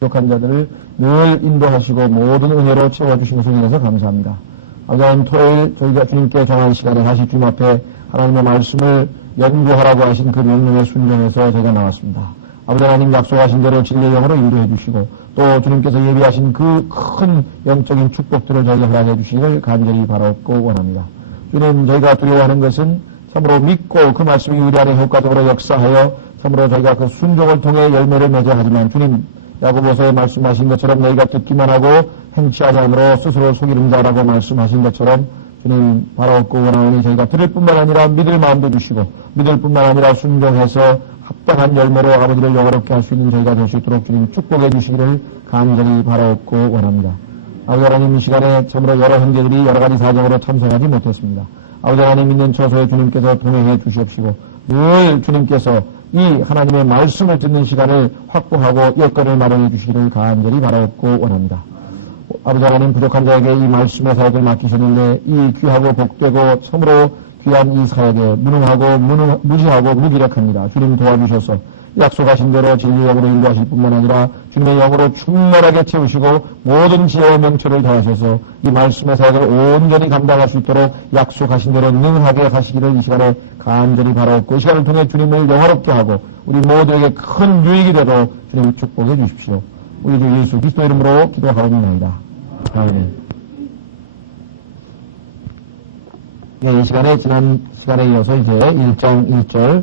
부족한 자들을 늘 인도하시고 모든 은혜로 채워주신 것을 인해서 감사합니다. 아버지 토요일 저희가 주님께 정한 시간에 다시 주님 앞에 하나님의 말씀을 연구하라고 하신 그 명령에 순종해서 저희가 나왔습니다. 아버지 하나님 약속하신 대로 진리의 영으로 인도해 주시고 또 주님께서 예비하신 그 큰 영적인 축복들을 저희가 허락해 주시기를 간절히 바라옵고 원합니다. 주님, 저희가 두려워하는 것은 참으로 믿고 그 말씀이 우리 안에 효과적으로 역사하여 참으로 저희가 그 순종을 통해 열매를 맺어야 하지만 주님, 야고보서에 말씀하신 것처럼 너희가 듣기만 하고 행치하지 않으로 스스로 속이는 자라고 말씀하신 것처럼 주님 바라옵고 원하오니 저희가 들을 뿐만 아니라 믿을 마음도 주시고 믿을 뿐만 아니라 순종해서 합당한 열매로 아버지를 영화롭게 할 수 있는 저희가 될 수 있도록 주님 축복해 주시기를 간절히 바라옵고 원합니다. 아버지 하나님 이 시간에 참으로 여러 형제들이 여러 가지 사정으로 참석하지 못했습니다. 아버지 하나님 있는 처소에 주님께서 동행해 주시옵시고 늘 주님께서 이 하나님의 말씀을 듣는 시간을 확보하고 여건을 마련해 주시기를 간절히 바라옵고 원합니다. 아버지 하나님 부족한 자에게 이 말씀의 사역을 맡기셨는데 이 귀하고 복되고 참으로 귀한 이 사역에 무지하고 무기력합니다. 주님 도와주셔서 약속하신 대로 진리의 영으로 인도하실 뿐만 아니라 주님의 영으로 충만하게 채우시고 모든 지혜와 명철을 다하셔서 이 말씀의 사역을 온전히 감당할 수 있도록 약속하신 대로 능하게 하시기를 이 시간에 간절히 바라옵고 이 시간을 통해 주님을 영화롭게 하고 우리 모두에게 큰 유익이 되도록 주님 축복해 주십시오. 우리 주 예수 그리스도 이름으로 기도하옵나이다. 아멘. 네, 이 시간에 지난 시간에 이어서 이제 1장 1절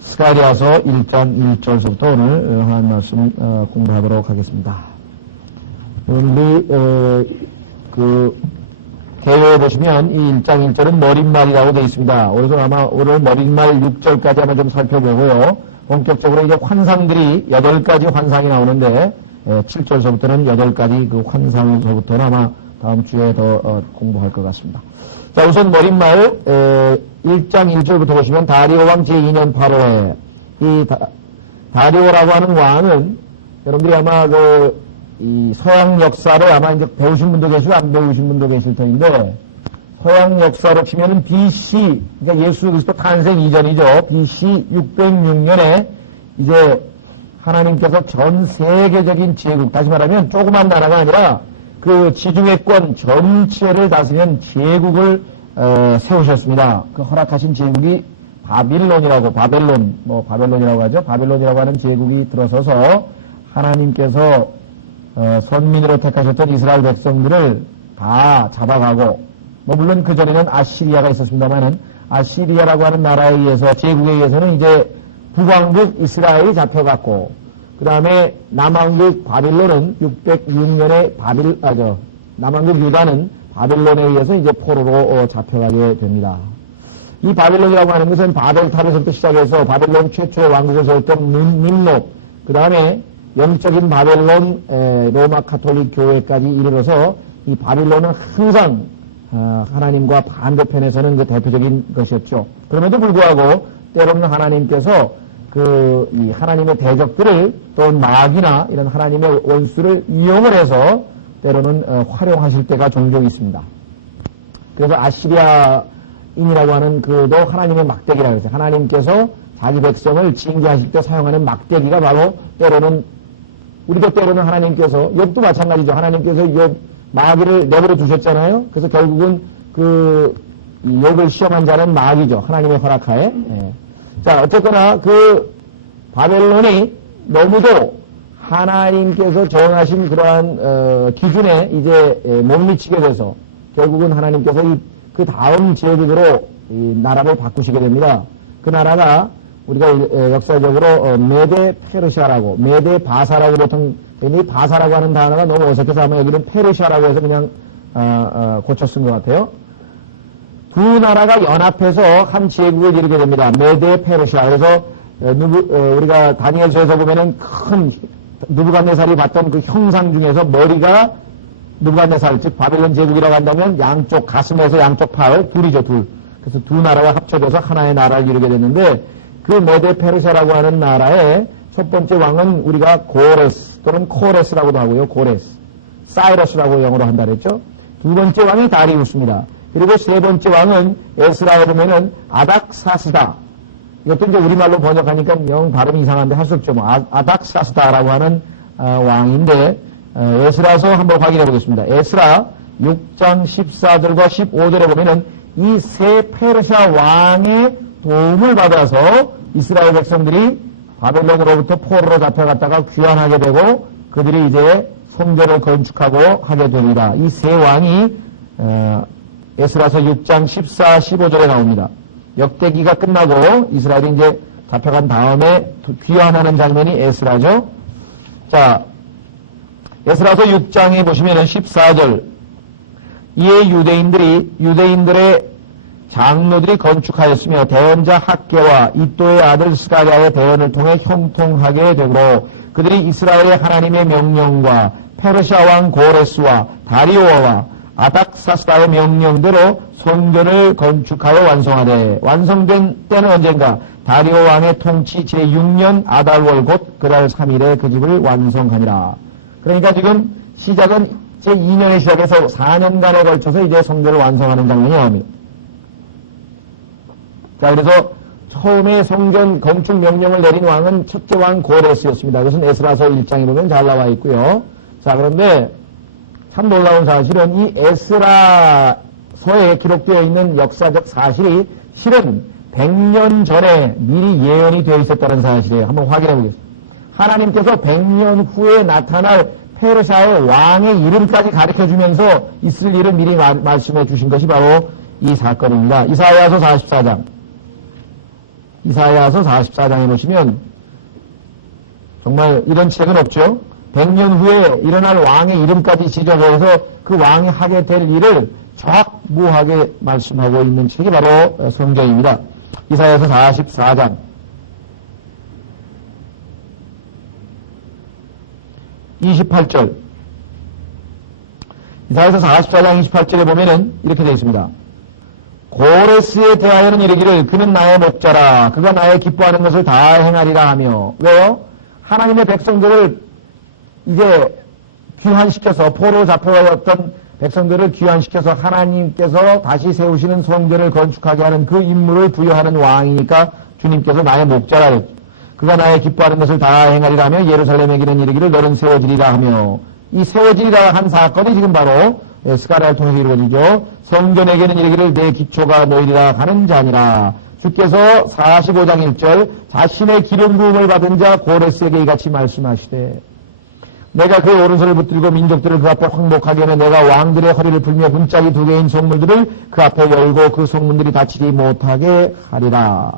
스가랴서 1장 1절서부터 오늘 하나님 말씀 공부하도록 하겠습니다. 우리 개요에 보시면 이 1장 1절은 머릿말이라고 되어 있습니다. 그래서 아마 오늘 머릿말 6절까지 한번 좀 살펴보고요. 본격적으로 이제 환상들이 8가지 환상이 나오는데 7절서부터는 8가지 그 환상서부터는 아마 다음 주에 더 공부할 것 같습니다. 자, 우선 머릿말 1장 1절부터 보시면 다리오 왕 제2년 8월에 이 다리오라고 하는 왕은 여러분들이 아마 이 서양 역사를 아마 이제 배우신 분도 계시고 안 배우신 분도 계실 터인데 서양 역사로 치면은 BC 그러니까 예수 그리스도 탄생 이전이죠. BC 606년에 이제 하나님께서 전 세계적인 제국 다시 말하면 조그만 나라가 아니라 그 지중해권 전체를 다스리는 제국을 세우셨습니다. 그 허락하신 제국이 바벨론이라고 하죠. 바벨론이라고 하는 제국이 들어서서 하나님께서 선민으로 택하셨던 이스라엘 백성들을 다 잡아가고 물론 그전에는 아시리아가 있었습니다만은 아시리아라고 하는 나라에 의해서 제국에 의해서는 이제 북왕국 이스라엘이 잡혀갔고 그 다음에 남왕국 바빌론은 606년에 남왕국 유다는 바빌론에 의해서 이제 포로로 잡혀가게 됩니다. 이 바빌론이라고 하는 것은 바벨탑에서부터 시작해서 바빌론 최초의 왕국을 세웠던 민록, 그 다음에 영적인 바벨론 로마 카톨릭 교회까지 이르러서 이 바빌론은 항상 하나님과 반대편에 서는 그 대표적인 것이었죠. 그럼에도 불구하고 때로는 하나님께서 이 하나님의 대적들을 또 마귀나 이런 하나님의 원수를 이용을 해서 때로는 활용하실 때가 종종 있습니다. 그래서 아시리아인이라고 하는 그도 하나님의 막대기라고 해서 하나님께서 자기 백성을 징계하실 때 사용하는 막대기가 바로 때로는 우리도 때로는 하나님께서 욥도 마찬가지죠. 하나님께서 욥 마귀를 내버려 두셨잖아요. 그래서 결국은 그 욥을 시험한 자는 마귀죠. 하나님의 허락하에. 자, 어쨌거나 바벨론이 너무도 하나님께서 정하신 그러한 기준에 이제 못 미치게 돼서 결국은 하나님께서 그 다음 제국으로 이 나라를 바꾸시게 됩니다. 그 나라가 우리가 역사적으로 메데 페르시아라고 메데 바사라고 보통 바사라고 하는 단어가 너무 어색해서 아마 여기는 페르시아라고 해서 그냥 고쳐 쓴 것 같아요. 두 나라가 연합해서 한 제국을 이루게 됩니다. 메데 페르시아. 그래서 우리가 다니엘서에서 보면은 큰 느부갓네살이 봤던 그 형상 중에서 머리가 느부갓네살 즉 바벨론 제국이라고 한다면 양쪽 가슴에서 양쪽 팔 둘이죠. 둘. 그래서 두 나라가 합쳐져서 하나의 나라를 이루게 됐는데 그 메데 페르시아라고 하는 나라의 첫 번째 왕은 우리가 고레스 또는 코레스라고도 하고요. 고레스 사이러스라고 영어로 한다 그랬죠. 두 번째 왕이 다리우스입니다. 그리고 세 번째 왕은 에스라에 보면은 아닥사스다. 이것도 이제 우리말로 번역하니까 영 발음이 이상한데 할 수 없죠. 아닥사스다라고 하는 왕인데 에스라서 한번 확인해 보겠습니다. 에스라 6장 14절과 15절에 보면은 이 세 페르시아 왕의 도움을 받아서 이스라엘 백성들이 바벨론으로부터 포로로 잡혀갔다가 귀환하게 되고 그들이 이제 성전을 건축하고 하게 됩니다. 이 세 왕이 에스라서 6장 14, 15절에 나옵니다. 역대기가 끝나고 이스라엘이 이제 잡혀간 다음에 귀환하는 장면이 에스라죠. 자, 에스라서 6장에 보시면은 14절. 이에 유대인들의 장로들이 건축하였으며 대언자 학계와 이또의 아들 스가랴의 대언을 통해 형통하게 되므로 그들이 이스라엘의 하나님의 명령과 페르시아 왕 고레스와 다리오와 아닥사스다의 명령대로 성전을 건축하여 완성하되 완성된 때는 언젠가 다리오 왕의 통치 제6년 아달월 곧 그달 3일에 그 집을 완성하니라. 그러니까 지금 시작은 제2년에 시작해서 4년간에 걸쳐서 이제 성전을 완성하는 장면이 나옵니다. 자, 그래서 처음에 성전 건축 명령을 내린 왕은 첫째 왕 고레스였습니다. 이것은 에스라서 1장에 보면 잘 나와 있고요. 자, 그런데 참 놀라운 사실은 이 에스라서에 기록되어 있는 역사적 사실이 실은 100년 전에 미리 예언이 되어 있었다는 사실이에요. 한번 확인해 보겠습니다. 하나님께서 100년 후에 나타날 페르시아의 왕의 이름까지 가르쳐주면서 있을 일을 미리 말씀해 주신 것이 바로 이 사건입니다. 이사야서 44장. 이사야서 44장에 보시면 정말 이런 책은 없죠. 100년 후에 일어날 왕의 이름까지 지정해서 그 왕이 하게 될 일을 정확무하게 말씀하고 있는 책이 바로 성경입니다. 이사야서 44장 28절. 이사야서 44장 28절에 보면은 이렇게 되어 있습니다. 고레스에 대하여는 이르기를 그는 나의 목자라 그가 나의 기뻐하는 것을 다 행하리라 하며. 왜요? 하나님의 백성들을 이제 귀환시켜서 포로 잡혀왔던 백성들을 귀환시켜서 하나님께서 다시 세우시는 성전을 건축하게 하는 그 임무를 부여하는 왕이니까 주님께서 나의 목자라 그랬죠. 그가 나의 기뻐하는 것을 다 행하리라 하며 예루살렘에게는 이르기를 너는 세워지리라 하며. 이 세워지리라 한 사건이 지금 바로 스가랴를 통해서 이루어지죠. 성전에게는 이르기를 내 기초가 모이리라 하는 자니라. 주께서 45장 1절 자신의 기름 부음을 받은 자 고레스에게 이같이 말씀하시되 내가 그의 오른손을 붙들고 민족들을 그 앞에 황복하게 하며 내가 왕들의 허리를 풀며 문짝이 2개인 성문들을 그 앞에 열고 그 성문들이 닫히지 못하게 하리라.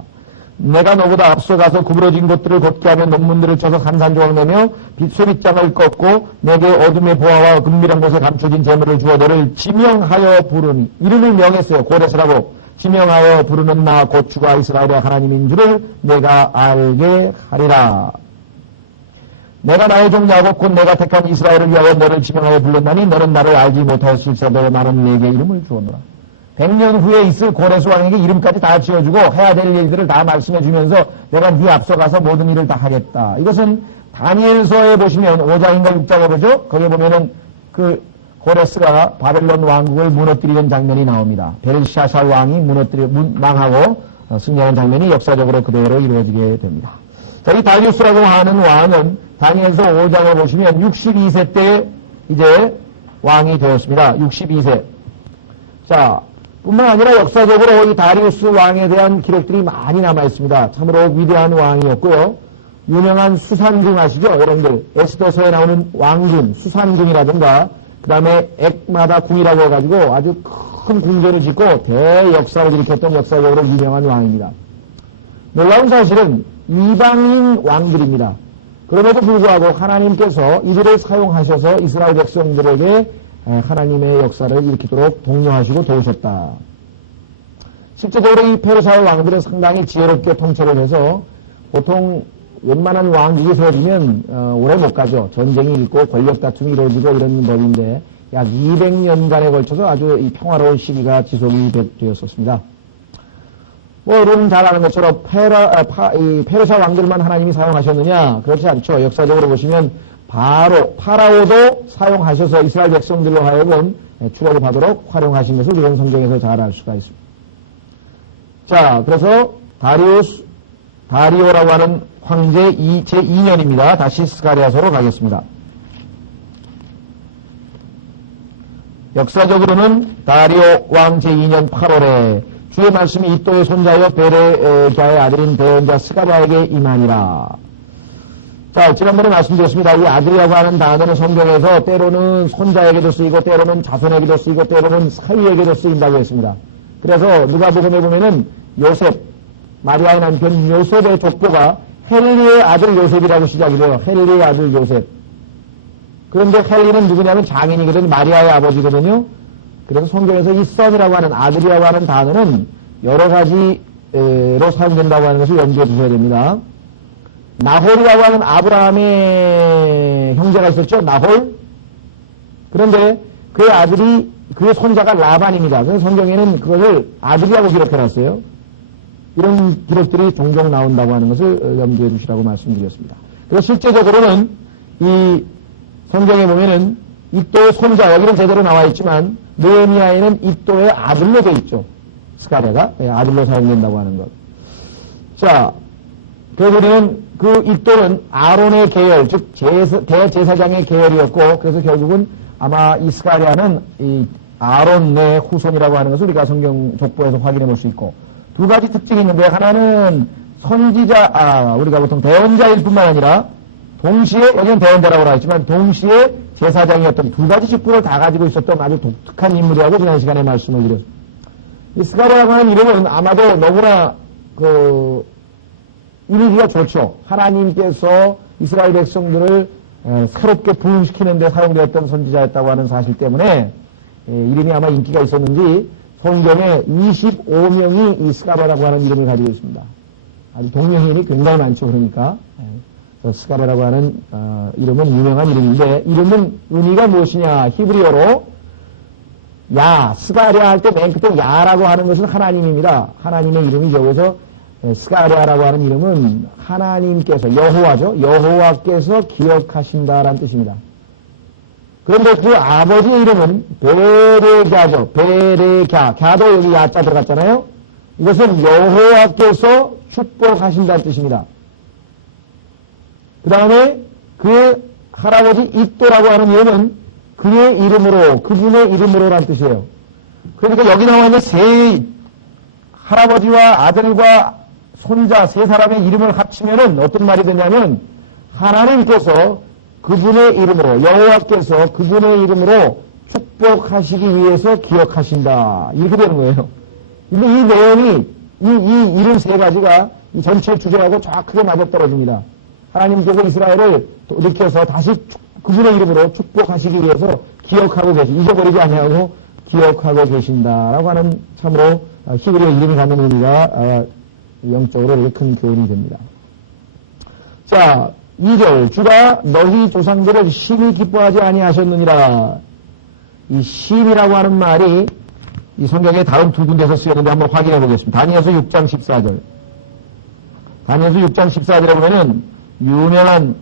내가 너보다 앞서가서 구부러진 곳들을 곧게 하며 논문들을 쳐서 산산조각 내며 소빗장을 꺾고 내게 어둠의 보화와 은밀한 곳에 감춰진 재물을 주어 너를 지명하여 부르니. 이름을 명했어요. 고레스라고. 지명하여 부르는 나 곧 주가 이스라엘의 하나님인 줄을 내가 알게 하리라. 내가 나의 종 야곱 곧 내가 택한 이스라엘을 위하여 너를 지명하여 불렀나니 너는 나를 알지 못하였을지라도 나는 내게 이름을 주었노라. 100년 후에 있을 고레스 왕에게 이름까지 다 지어주고 해야 될 일들을 다 말씀해 주면서 내가 네 앞서가서 모든 일을 다 하겠다. 이것은 다니엘서에 보시면 5장인가 6장에 보죠. 거기에 보면은 그 고레스가 바벨론 왕국을 무너뜨리는 장면이 나옵니다. 벨샤살 왕이 망하고 승리하는 장면이 역사적으로 그대로 이루어지게 됩니다. 자, 이 다리우스라고 하는 왕은 다니엘서 5장을 보시면 62세 때 이제 왕이 되었습니다. 62세. 자, 뿐만 아니라 역사적으로 이 다리우스 왕에 대한 기록들이 많이 남아 있습니다. 참으로 위대한 왕이었고요. 유명한 수산궁 아시죠? 여러분들 에스더서에 나오는 왕궁, 수산궁이라든가 그 다음에 액마다 궁이라고 해가지고 아주 큰 궁전을 짓고 대역사를 일으켰던 역사적으로 유명한 왕입니다. 놀라운 사실은 이방인 왕들입니다. 그럼에도 불구하고 하나님께서 이들을 사용하셔서 이스라엘 백성들에게 하나님의 역사를 일으키도록 독려하시고 도우셨다. 실제적으로 이 페르시아의 왕들은 상당히 지혜롭게 통치를 해서 보통 웬만한 왕국이 세워지면 오래 못 가죠. 전쟁이 있고 권력 다툼이 이루어지고 이런 법인데 약 200년간에 걸쳐서 아주 이 평화로운 시기가 지속이 되었었습니다. 뭐 여러분 잘 아는 것처럼 페르시아 왕들만 하나님이 사용하셨느냐? 그렇지 않죠. 역사적으로 보시면 파라오도 사용하셔서 이스라엘 백성들로 하여금 축복을 받도록 활용하신 것을 우리는 성경에서 잘 알 수가 있습니다. 자, 그래서 다리우스 다리오라고 하는 황제 제2년입니다. 다시 스가랴서로 가겠습니다. 역사적으로는 다리오 왕 제2년 8월에 주의 말씀이 이또의 손자여 베레갸의 아들인 대언자 스가랴에게 임하니라. 자, 지난번에 말씀드렸습니다. 이 아들이라고 하는 단어는 성경에서 때로는 손자에게도 쓰이고 때로는 자손에게도 쓰이고 때로는 사위에게도 쓰인다고 했습니다. 그래서 누가복음에 보면은 요셉, 마리아의 남편 요셉의 족보가 헬리의 아들 요셉이라고 시작이 돼요. 헬리의 아들 요셉. 그런데 헬리는 누구냐면 장인이거든요. 마리아의 아버지거든요. 그래서 성경에서 이 썬이라고 하는 아들이라고 하는 단어는 여러 가지로 사용된다고 하는 것을 염두에 두셔야 됩니다. 나홀이라고 하는 아브라함의 형제가 있었죠. 나홀. 그런데 그의 아들이 그의 손자가 라반입니다. 그래서 성경에는 그것을 아들이라고 기록해놨어요. 이런 기록들이 종종 나온다고 하는 것을 염두에 두시라고 말씀드렸습니다. 그래서 실제적으로는 이 성경에 보면은 이또의 손자, 여기는 제대로 나와 있지만 느헤미야에는 이또의 아들로 되어 있죠. 스가랴가 아들로 사용된다고 하는 것. 자, 그래서 우리는 그 이또는 아론의 계열, 즉 대제사장의 계열이었고, 그래서 결국은 아마 이 스가랴는 이 아론의 후손이라고 하는 것을 우리가 성경 족보에서 확인해 볼 수 있고, 두 가지 특징이 있는데, 하나는 선지자, 우리가 보통 대언자일 뿐만 아니라 동시에, 여기는 대언자라고 나와 있지만 동시에 제사장이었던 두 가지 직분을 다 가지고 있었던 아주 독특한 인물이라고 지난 시간에 말씀을 드렸습니다. 이 스가랴라고 하는 이름은 아마도 너무나 이미지가 좋죠. 하나님께서 이스라엘 백성들을 새롭게 부흥시키는 데 사용되었던 선지자였다고 하는 사실 때문에 이름이 아마 인기가 있었는지 성경에 25명이 이 스가랴라고 하는 이름을 가지고 있습니다. 아주 동명이인이 굉장히 많죠. 그러니까 스가랴라고 하는 이름은 유명한 이름인데, 이름은 의미가 무엇이냐? 히브리어로 야, 스가랴 할 때 맨 끝에 야라고 하는 것은 하나님입니다. 하나님의 이름이죠. 그래서 스가랴라고 하는 이름은 하나님께서, 여호와죠. 여호와께서 기억하신다라는 뜻입니다. 그런데 그 아버지의 이름은 베레갸죠. 베레갸. 갸도 여기 야자 들어갔잖아요. 이것은 여호와께서 축복하신다는 뜻입니다. 그 다음에 그의 할아버지 이또라고 하는 이름은 그의 이름으로, 그분의 이름으로라는 뜻이에요. 그러니까 여기 나와 있는 세 할아버지와 아들과 손자 세 사람의 이름을 합치면은 어떤 말이 되냐면 하나님께서 그분의 이름으로, 여호와께서 그분의 이름으로 축복하시기 위해서 기억하신다. 이렇게 되는 거예요. 근데 이 내용이, 이 이름 세 가지가 이 전체 주제하고 정확하게 맞아떨어집니다. 하나님께서 이스라엘을 일으켜서 다시 그분의 이름으로 축복하시기 위해서 기억하고 잊어버리지 아니하고 기억하고 계신다라고 하는 참으로 히브리어 이름이 갖는 의미가 영적으로 이렇게 큰 교훈이 됩니다. 자, 2절. 주가 너희 조상들을 심히 기뻐하지 아니하셨느니라. 이 심이라고 하는 말이 이 성경에 다음 두 군데서 쓰였는데 한번 확인해 보겠습니다. 다니엘서 6장 14절. 다니엘서 6장 14절에 보면은 유명한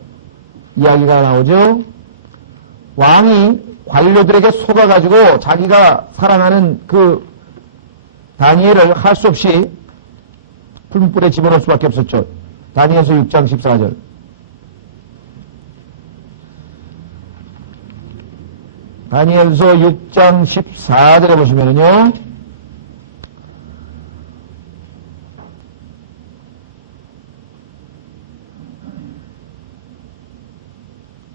이야기가 나오죠. 왕이 관료들에게 속아가지고 자기가 사랑하는 그 다니엘을 할 수 없이 풀무불에 집어넣을 수밖에 없었죠. 다니엘서 6장 14절. 다니엘서 6장 14절에 보시면은요.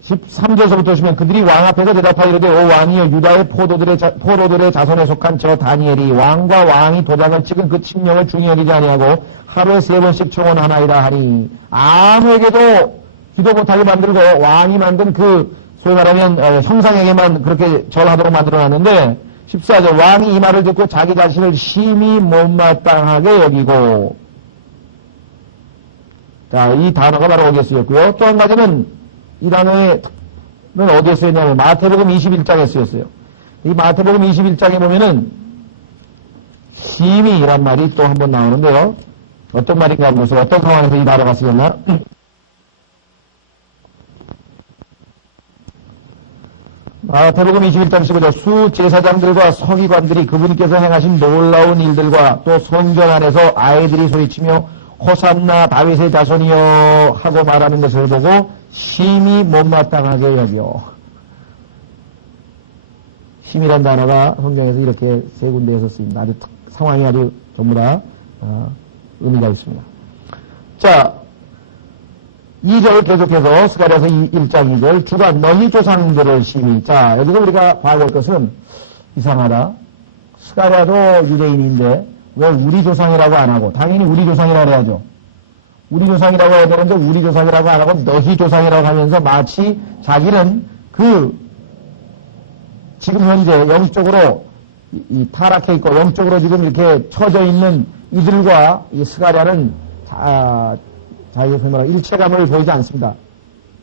13절서부터 보시면 그들이 왕 앞에서 대답하여 이르되 오 왕이여 유다의 포도들의 자손에 속한 저 다니엘이 왕과 왕이 도장을 찍은 그 칙령을 중히 여기지 아니하고 하루에 3번씩 청원하나이다 하니 아무에게도 기도 못하게 만들고 왕이 만든 그 소위 말하면 형상에게만 그렇게 절하도록 만들어놨는데 14절 왕이 이 말을 듣고 자기 자신을 심히 못마땅하게 여기고 자, 이 단어가 바로 어디에 쓰였고요. 또 한 가지는 이 단어는 어디에 쓰였냐면 마태복음 21장에 쓰였어요. 이 마태복음 21장에 보면은 심히란 말이 또 한 번 나오는데요. 어떤 말인가 한번 보세요. 어떤 상황에서 이 단어가 쓰였나? 마태복음 21장 15절 수제사장들과 서기관들이 그분께서 행하신 놀라운 일들과 또 성전 안에서 아이들이 소리치며 호산나 다윗의 자손이여 하고 말하는 것을 보고 심히 못마땅하게 여겨. 심이란 단어가 성경에서 이렇게 세 군데에서 쓰입니다. 아주 상황이 아주 전부 다 의미가 있습니다. 자, 2절 계속해서 스가랴서 1장 2절 주가 너희 조상들을 심히. 자, 여기서 우리가 봐야 될 것은 이상하다. 스가랴도 유대인인데 왜 우리 조상이라고 안 하고, 당연히 우리 조상이라고 해야죠. 우리 조상이라고 해야 되는데 우리 조상이라고 안 하고 너희 조상이라고 하면서 마치 자기는 지금 현재 영적으로 타락해 있고 영적으로 지금 이렇게 처져 있는 이들과 이 스가랴는 자기의 설명으로 일체감을 보이지 않습니다.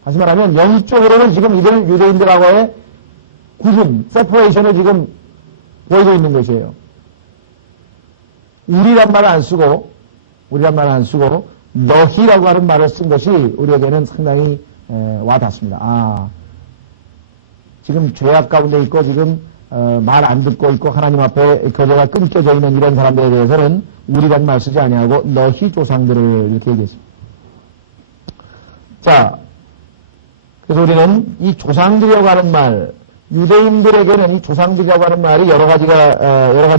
다시 말하면 영적으로는 지금 이들 유대인들하고의 구분, 세퍼레이션을 지금 보이고 있는 것이에요. 우리란 말을 안 쓰고 너희라고 하는 말을 쓴 것이 우리에게는 상당히 와닿습니다. 지금 죄악 가운데 있고 지금 말 안 듣고 있고 하나님 앞에 교제가 끊겨져 있는 이런 사람들에 대해서는 우리란 말 쓰지 아니하고 너희 조상들을 이렇게 얘기했습니다. 자, 그래서 우리는 이 조상들이라고 하는 말, 유대인들에게는 이 조상들이라고 하는 말이 여러 가지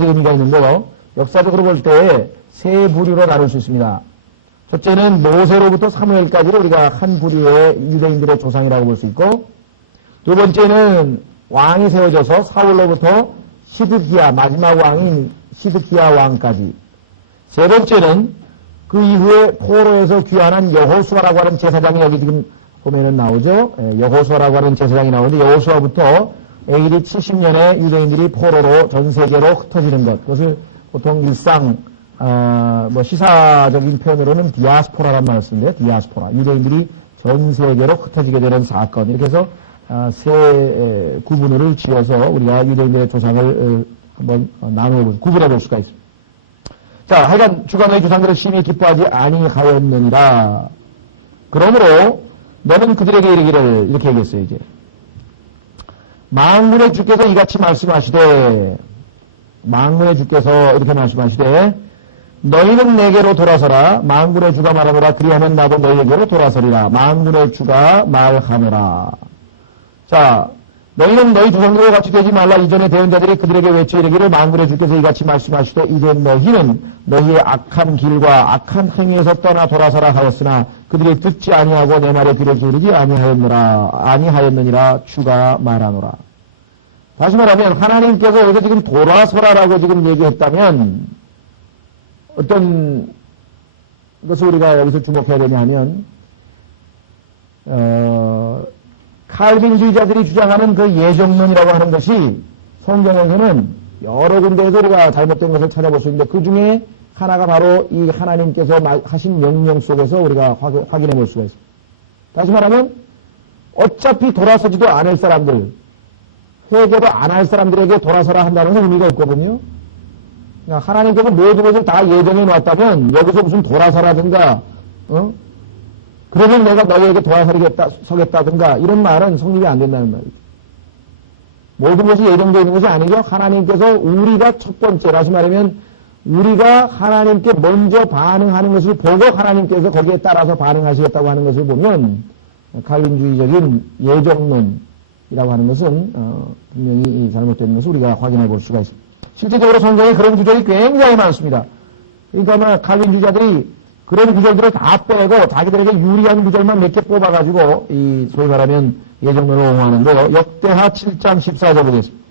의미가 있는데요. 역사적으로 볼 때 세 부류로 나눌 수 있습니다. 첫째는 모세로부터 사무엘까지를 우리가 한 부류의 유대인들의 조상이라고 볼 수 있고, 두 번째는 왕이 세워져서 사울로부터 시드기야, 마지막 왕인 시드기야 왕까지. 세 번째는 그 이후에 포로에서 귀환한 여호수아라고 하는 제사장이 여기 지금 보면은 나오죠. 여호수아라고 하는 제사장이 나오는데 여호수아부터 AD 70년에 유대인들이 포로로 전 세계로 흩어지는 것. 그것을 보통 일상 시사적인 표현으로는 디아스포라라는 말을 쓰는데, 디아스포라. 유대인들이 전 세계로 흩어지게 되는 사건. 이렇게 해서 세 구분을 지어서 우리가 유대인들의 조상을 한번 구분해 볼 수가 있습니다. 자, 하여간 주가 너희 조상들을 심히 기뻐하지 아니하였느니라. 그러므로 너는 그들에게 이르기를, 이렇게 얘기했어요, 이제. 만군의 주께서 이같이 말씀하시되, 만군의 주께서 이렇게 말씀하시되, 너희는 내게로 돌아서라. 만군의 주가 말하노라. 그리하면 나도 너희에게로 돌아서리라. 만군의 주가 말하노라. 자, 너희는 너희 조상들과 같이 되지 말라. 이전에 대언자들이 그들에게 외쳐 이르기를 만군의 주께서 이같이 말씀하시되 이제 너희는 너희의 악한 길과 악한 행위에서 떠나 돌아서라 하였으나 그들이 듣지 아니하고 내 말에 귀를 기울이지 아니하였느니라. 주가 말하노라. 다시 말하면 하나님께서 여기서 지금 돌아서라라고 지금 얘기했다면 어떤 것을 우리가 여기서 주목해야 되냐 하면 칼빈주의자들이 주장하는 그 예정론이라고 하는 것이 성경에서는 여러 군데에서 우리가 잘못된 것을 찾아볼 수 있는데 그 중에 하나가 바로 이 하나님께서 하신 명령 속에서 우리가 확인해 볼 수가 있습니다. 다시 말하면 어차피 돌아서지도 않을 사람들, 회개도 안 할 사람들에게 돌아서라 한다는 의미가 있거든요. 그러니까 하나님께서 모든 것을 다 예정해 놨다면 여기서 무슨 돌아서라든가 그러면 내가 너희에게 돌아서겠다든가 이런 말은 성립이 안 된다는 말이죠. 모든 것이 예정되어 있는 것이 아니고 하나님께서 우리가 첫 번째, 다시 말하면 우리가 하나님께 먼저 반응하는 것을 보고 하나님께서 거기에 따라서 반응하시겠다고 하는 것을 보면 칼빈주의적인 예정론이라고 하는 것은 분명히 잘못된 것을 우리가 확인해 볼 수가 있습니다. 실제적으로 성경에 그런 구절이 굉장히 많습니다. 그러니까 칼빈주의자들이 그런 구절들을 다 빼고 자기들에게 유리한 구절만 몇 개 뽑아가지고 이 소위 말하면 예정론을 옹호하는데 역대하 7장 14절 보겠습니다.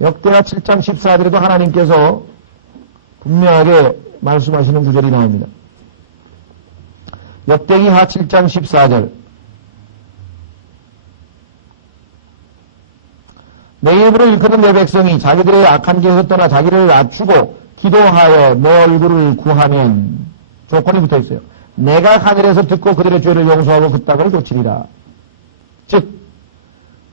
역대하 7장 14절에도 하나님께서 분명하게 말씀하시는 구절이 나옵니다. 역대기하 7장 14절 내 입으로 일컫는 내 백성이 자기들의 악한 길에서 떠나 자기를 낮추고 기도하여 내 얼굴을 구하면 조건이 붙어 있어요. 내가 하늘에서 듣고 그들의 죄를 용서하고 그 땅을 고치리라. 즉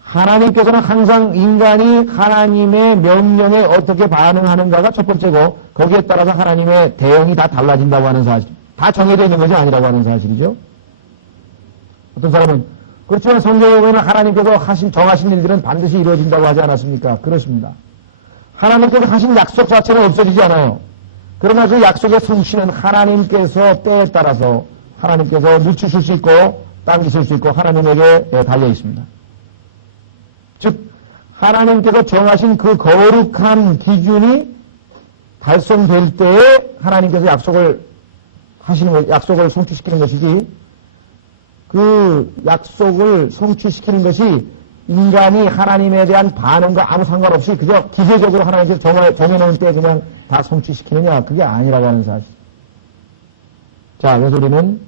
하나님께서는 항상 인간이 하나님의 명령에 어떻게 반응하는가가 첫 번째고 거기에 따라서 하나님의 대응이 다 달라진다고 하는 사실. 다 정해져 있는 것이 아니라고 하는 사실이죠. 어떤 사람은 그렇지만 성경에 보면 하나님께서 정하신 일들은 반드시 이루어진다고 하지 않았습니까? 그렇습니다. 하나님께서 하신 약속 자체는 없어지지 않아요. 그러나 그 약속의 성취는 하나님께서 때에 따라서 하나님께서 늦추실 수 있고 당기실 수 있고 하나님에게 달려 있습니다. 즉 하나님께서 정하신 그 거룩한 기준이 달성될 때에 하나님께서 약속을 성취시키는 것이지 그 약속을 성취시키는 것이 인간이 하나님에 대한 반응과 아무 상관없이 그저 기계적으로 하나님께서 정해놓은 때에 그냥 다 성취시키느냐, 그게 아니라고 하는 사실. 자, 그래서 우리는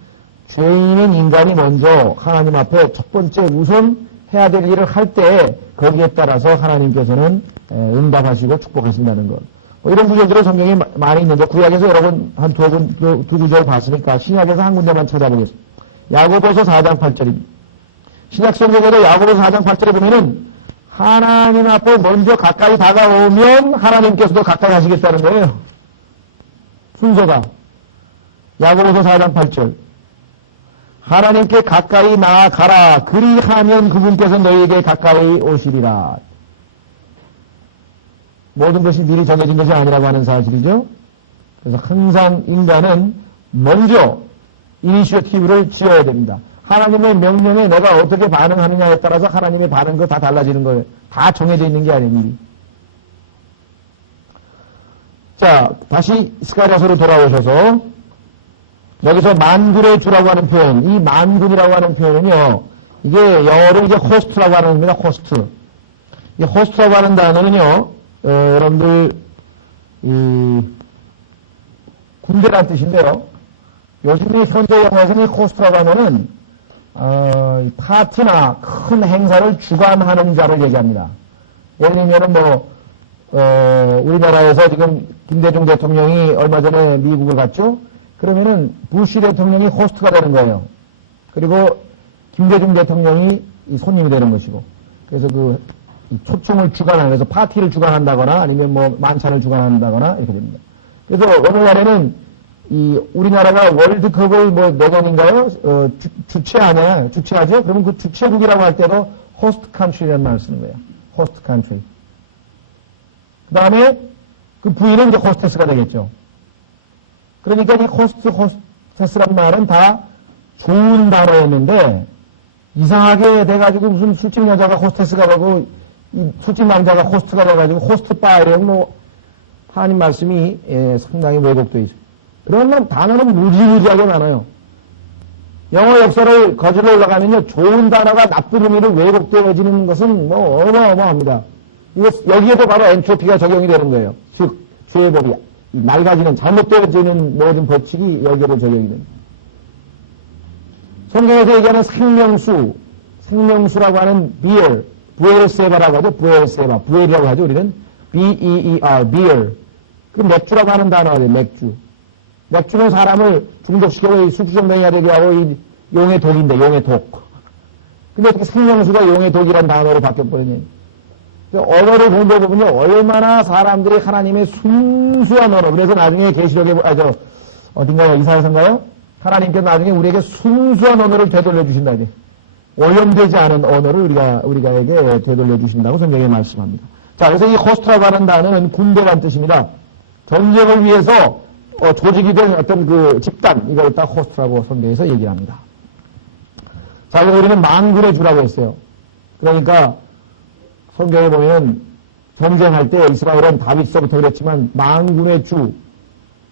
죄인인 인간이 먼저 하나님 앞에 첫 번째 우선 해야 될 일을 할 때 거기에 따라서 하나님께서는 응답하시고 축복하신다는 것. 이런 구절들은 성경에 많이 있는데 구약에서 여러분 한 두 구절 봤으니까 신약에서 한 군데만 찾아보겠습니다. 야고보서 4장 8절입니다. 신약 성경에도 야고보서 4장 8절에 보면은 하나님 앞에 먼저 가까이 다가오면 하나님께서도 가까이 하시겠다는 거예요. 순서가 야고보서 4장 8절. 하나님께 가까이 나아가라. 그리하면 그분께서 너희에게 가까이 오시리라. 모든 것이 미리 정해진 것이 아니라고 하는 사실이죠. 그래서 항상 인간은 먼저 이니셔티브를 지어야 됩니다. 하나님의 명령에 내가 어떻게 반응하느냐에 따라서 하나님의 반응도 다 달라지는 거예요. 다 정해져 있는 게 아니에요, 미리. 자, 다시 스가랴서로 돌아오셔서 여기서 만군의 주라고 하는 표현, 이 만군이라고 하는 표현은요, 이게 영어로 이제 호스트라고 하는 겁니다, 호스트. 이 호스트라고 하는 단어는요, 여러분들, 군대란 뜻인데요. 요즘에 현대 영어에서는 이 호스트라고 하면은, 파티나 큰 행사를 주관하는 자를 얘기합니다. 예를 들면은 우리나라에서 지금 김대중 대통령이 얼마 전에 미국을 갔죠? 그러면은 부시 대통령이 호스트가 되는 거예요. 그리고 김대중 대통령이 손님이 되는 것이고. 그래서 초청을 주관하는, 그래서 파티를 주관한다거나 아니면 만찬을 주관한다거나 이렇게 됩니다. 그래서 오늘날에는 우리나라가 월드컵을 몇 년인가요? 주최하죠? 그러면 그 주최국이라고 할 때도 호스트 컨트리라는 말을 쓰는 거예요. 호스트 컨트리. 그 다음에 그 부인은 이제 호스테스가 되겠죠. 그러니까 이 호스테스란 말은 다 좋은 단어였는데 이상하게 돼가지고 무슨 술집 여자가 호스테스가 되고 술집 남자가 호스트가 돼가지고 호스트 바 이런 하나님 말씀이 상당히 왜곡되어 있습니다. 그런 단어는 무지무지하게 많아요. 영어 역사를 거슬러 올라가면요, 좋은 단어가 나쁜 의미로 왜곡되어지는 것은 어마어마합니다. 여기에도 바로 엔트로피가 적용이 되는 거예요. 즉, 죄의 법이 낡아지는, 잘못되어지는 모든 법칙이 여기에도 적용이 됩니다. 성경에서 얘기하는 생명수라고 하는 부엘세바라고 하죠. 부엘이라고 하죠. 우리는 B-E-E-R, beer. 그 맥주라고 하는 단어예요. 맥주는 사람을 중독시키고 수주정뱅이가 되게 하고 이 용의 독인데, 용의 독. 근데 어떻게 생명수가 용의 독이란 단어로 바뀌어버리냐. 언어를 공부해보면요, 얼마나 사람들이 하나님의 순수한 언어, 그래서 나중에 계시록에, 어딘가요? 이사야서인가요? 하나님께서 나중에 우리에게 순수한 언어를 되돌려 주신다, 이제. 오염되지 않은 언어를 우리가에게 되돌려 주신다고 성경에 말씀합니다. 자, 그래서 이 호스트라고 하는 단어는 군대란 뜻입니다. 전쟁을 위해서 조직이 된 어떤 집단, 이걸 딱 호스트라고 성경에서 얘기를 합니다. 자, 그래서 우리는 만군의 주라고 했어요. 그러니까 성경에 보면 전쟁할 때 이스라엘은 다윗서부터 그랬지만 만군의 주,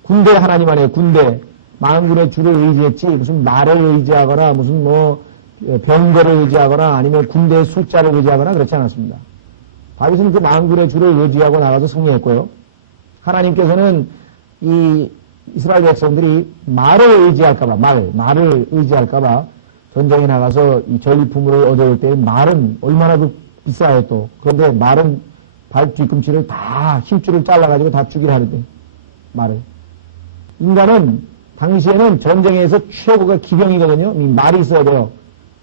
군대 하나님 아니에요, 군대. 만군의 주를 의지했지 무슨 말을 의지하거나 무슨 병거를 의지하거나 아니면 군대의 숫자를 의지하거나 그렇지 않았습니다. 다윗은 그 만군의 주를 의지하고 나가서 승리했고요. 하나님께서는 이 이스라엘 백성들이 말을 의지할까봐, 말을 의지할까봐 전쟁에 나가서 이 전리품을 얻어올 때 말은 얼마나도 비싸요 또. 그런데 말은 발 뒤꿈치를 다 힘줄을 잘라가지고 다 죽이려 하는데, 말을. 인간은 당시에는 전쟁에서 최고가 기병이거든요. 이 말이 있어야 돼요.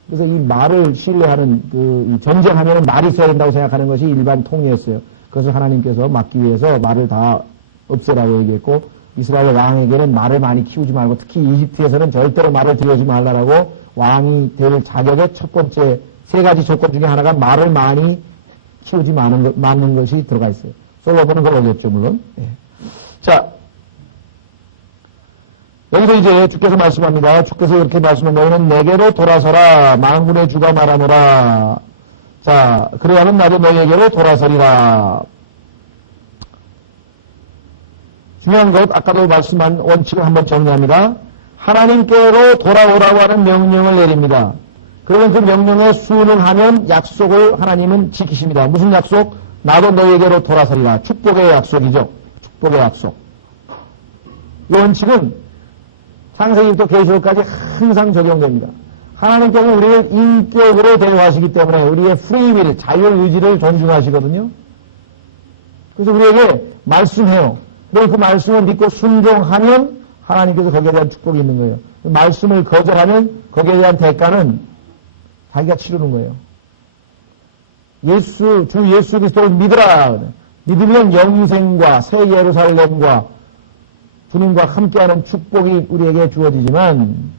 그래서 이 말을 신뢰하는 전쟁하면 말이 있어야 된다고 생각하는 것이 일반 통례였어요. 그래서 하나님께서 막기 위해서 말을 다 없애라고 얘기했고, 이스라엘 왕에게는 말을 많이 키우지 말고, 특히 이집트에서는 절대로 말을 들여지 말라라고 왕이 될 자격의 첫 번째 3가지 조건 중에 하나가 말을 많이 키우지 말는 것이 들어가 있어요. 솔로몬은 그러겠죠, 물론. 예. 자, 여기서 이제 주께서 말씀합니다. 주께서 이렇게 말씀한 너희는 내게로 돌아서라. 만군의 주가 말하노라. 자, 그래야면 나도 너희에게로 돌아서리라. 중요한 것, 아까도 말씀한 원칙을 한번 정리합니다. 하나님께로 돌아오라고 하는 명령을 내립니다. 그러면 그 명령에 순응하면 약속을 하나님은 지키십니다. 무슨 약속? 나도 너희에게로 돌아서리라. 축복의 약속이죠. 축복의 약속. 이 원칙은 창세기부터 계시록까지 항상 적용됩니다. 하나님께서 우리를 인격으로 대우하시기 때문에 우리의 프리윌, 자유의지를 존중하시거든요. 그래서 우리에게 말씀해요. 그리고 그 말씀을 믿고 순종하면 하나님께서 거기에 대한 축복이 있는 거예요. 그 말씀을 거절하면 거기에 대한 대가는 자기가 치르는 거예요. 주 예수 그리스도를 믿으라. 믿으면 영생과 새 예루살렘과 주님과 함께하는 축복이 우리에게 주어지지만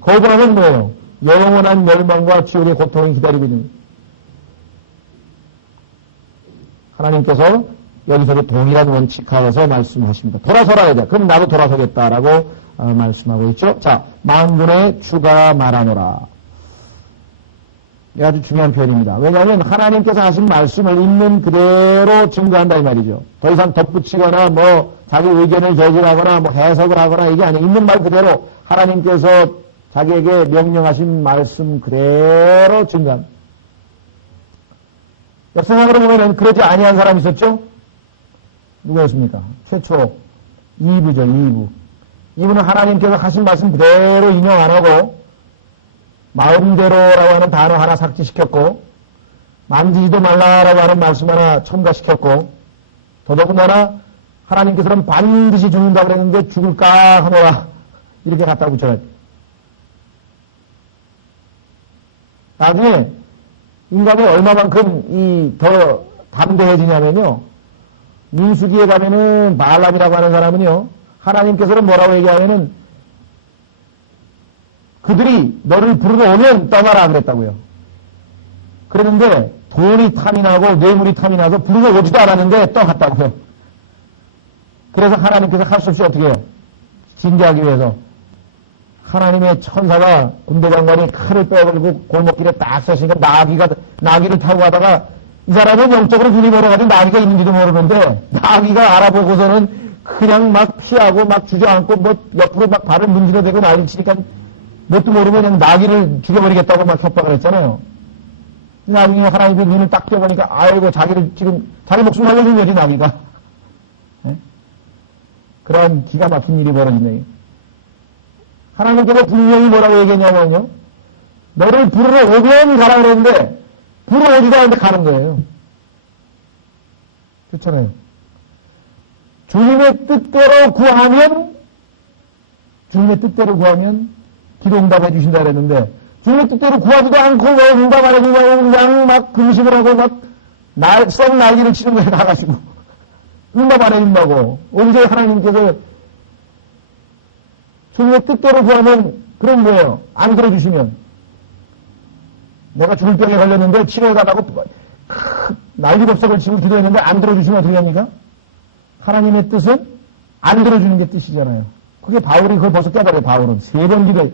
거절하면 뭐예요? 영원한 멸망과 지옥의 고통이 기다리고 있는 거예요. 하나님께서 여기서도 동일한 원칙 하에서 말씀하십니다. 돌아서라 해야 돼. 그럼 나도 돌아서겠다라고 말씀하고 있죠. 자, 만군의 주가 말하노라. 이게 아주 중요한 표현입니다. 왜냐하면 하나님께서 하신 말씀을 있는 그대로 증거한다 이 말이죠. 더 이상 덧붙이거나 뭐 자기 의견을 제기하거나 뭐 해석을 하거나 이게 아니에요. 있는 말 그대로 하나님께서 자기에게 명령하신 말씀 그대로 증거합니다. 역사상으로 보면은 그러지 아니한 사람이 있었죠? 누구였습니까? 최초 이브죠. 이브는 하나님께서 하신 말씀 그대로 인용 안 하고 마음대로라고 하는 단어 하나 삭제시켰고 만지지도 말라라고 하는 말씀 하나 첨가시켰고 더더군다나 하나님께서는 반드시 죽는다고 그랬는데 죽을까 하노라 이렇게 갖다 붙여가지고 나중에 인간이 얼마만큼 더 담대해지냐면요. 민수기에 가면은 발람이라고 하는 사람은요. 하나님께서는 뭐라고 얘기하면은 그들이 너를 부르러 오면 떠나라 그랬다고요. 그랬는데 돈이 탐이 나고 뇌물이 탐이 나서 부르러 오지도 않았는데 떠났다고요. 그래서 하나님께서 할 수 없이 어떻게 해요? 징계하기 위해서 하나님의 천사가 군대 장관이 칼을 빼버리고 골목길에 딱 서시니까 나귀를 타고 가다가 이 사람은 영적으로 눈이 멀어가지고 나귀가 있는지도 모르는데 나귀가 알아보고서는 그냥 막 피하고 막 주저앉고 뭐 옆으로 막 발을 문지러대고 난리 치니까 뭣도 모르고 그냥 나귀를 죽여버리겠다고 막 협박을 했잖아요. 나중에 하나님이 눈을 딱 펴보니까 아이고 자기를 지금 자기 목숨 살려준 거지 나귀가. 네? 그런 기가 막힌 일이 벌어지네요. 하나님께서 분명히 뭐라고 얘기했냐면요. 너를 부르러 오면 가라 그랬는데 부르러 오지도 않는데 가는 거예요. 그렇잖아요. 주님의 뜻대로 구하면 기도 응답해 주신다 그랬는데 주님의 뜻대로 구하지도 않고 왜 응답 안 해주냐고 그냥 막 금식을 하고 막 썩 날개를 치는 거에 나가시고 응답 안 해준다고. 언제 하나님께서 주님의 뜻대로 구하면 그런 거예요. 안 들어주시면 내가 죽을 병에 걸렸는데 치료해달라고 난리법석을 치고 기도했는데 안 들어주시면 어떻게 합니까? 하나님의 뜻은 안 들어주는 게 뜻이잖아요. 그게 바울이 그걸 벌써 깨달아요. 바울은 3번 기도해.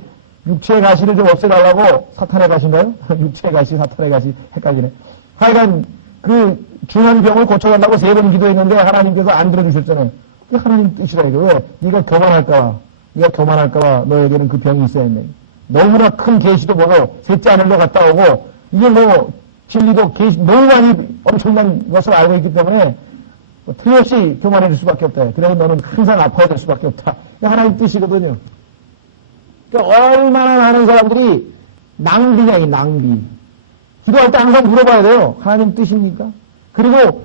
육체의 가시를 좀 없애달라고 사탄의 가시인가요? 육체의 가시, 사탄의 가시 헷갈리네. 하여간 그 중한 병을 고쳐달라고 3번 기도했는데 하나님께서 안 들어주셨잖아요. 그게 하나님 뜻이라 이거. 왜? 네가 교만할까봐 너에게는 그 병이 있어야 했네. 너무나 큰 계시도 보고 셋째 하늘로 갔다 오고 이게 뭐 진리도 계시 너무 많이 엄청난 것을 알고 있기 때문에 틀림없이 교만해질 수밖에 없다. 그래서 너는 항상 아파야 될 수밖에 없다. 이게 하나님 뜻이거든요. 그러니까 얼마나 많은 사람들이 낭비냐 이 낭비. 기도할 때 항상 물어봐야 돼요. 하나님 뜻입니까? 그리고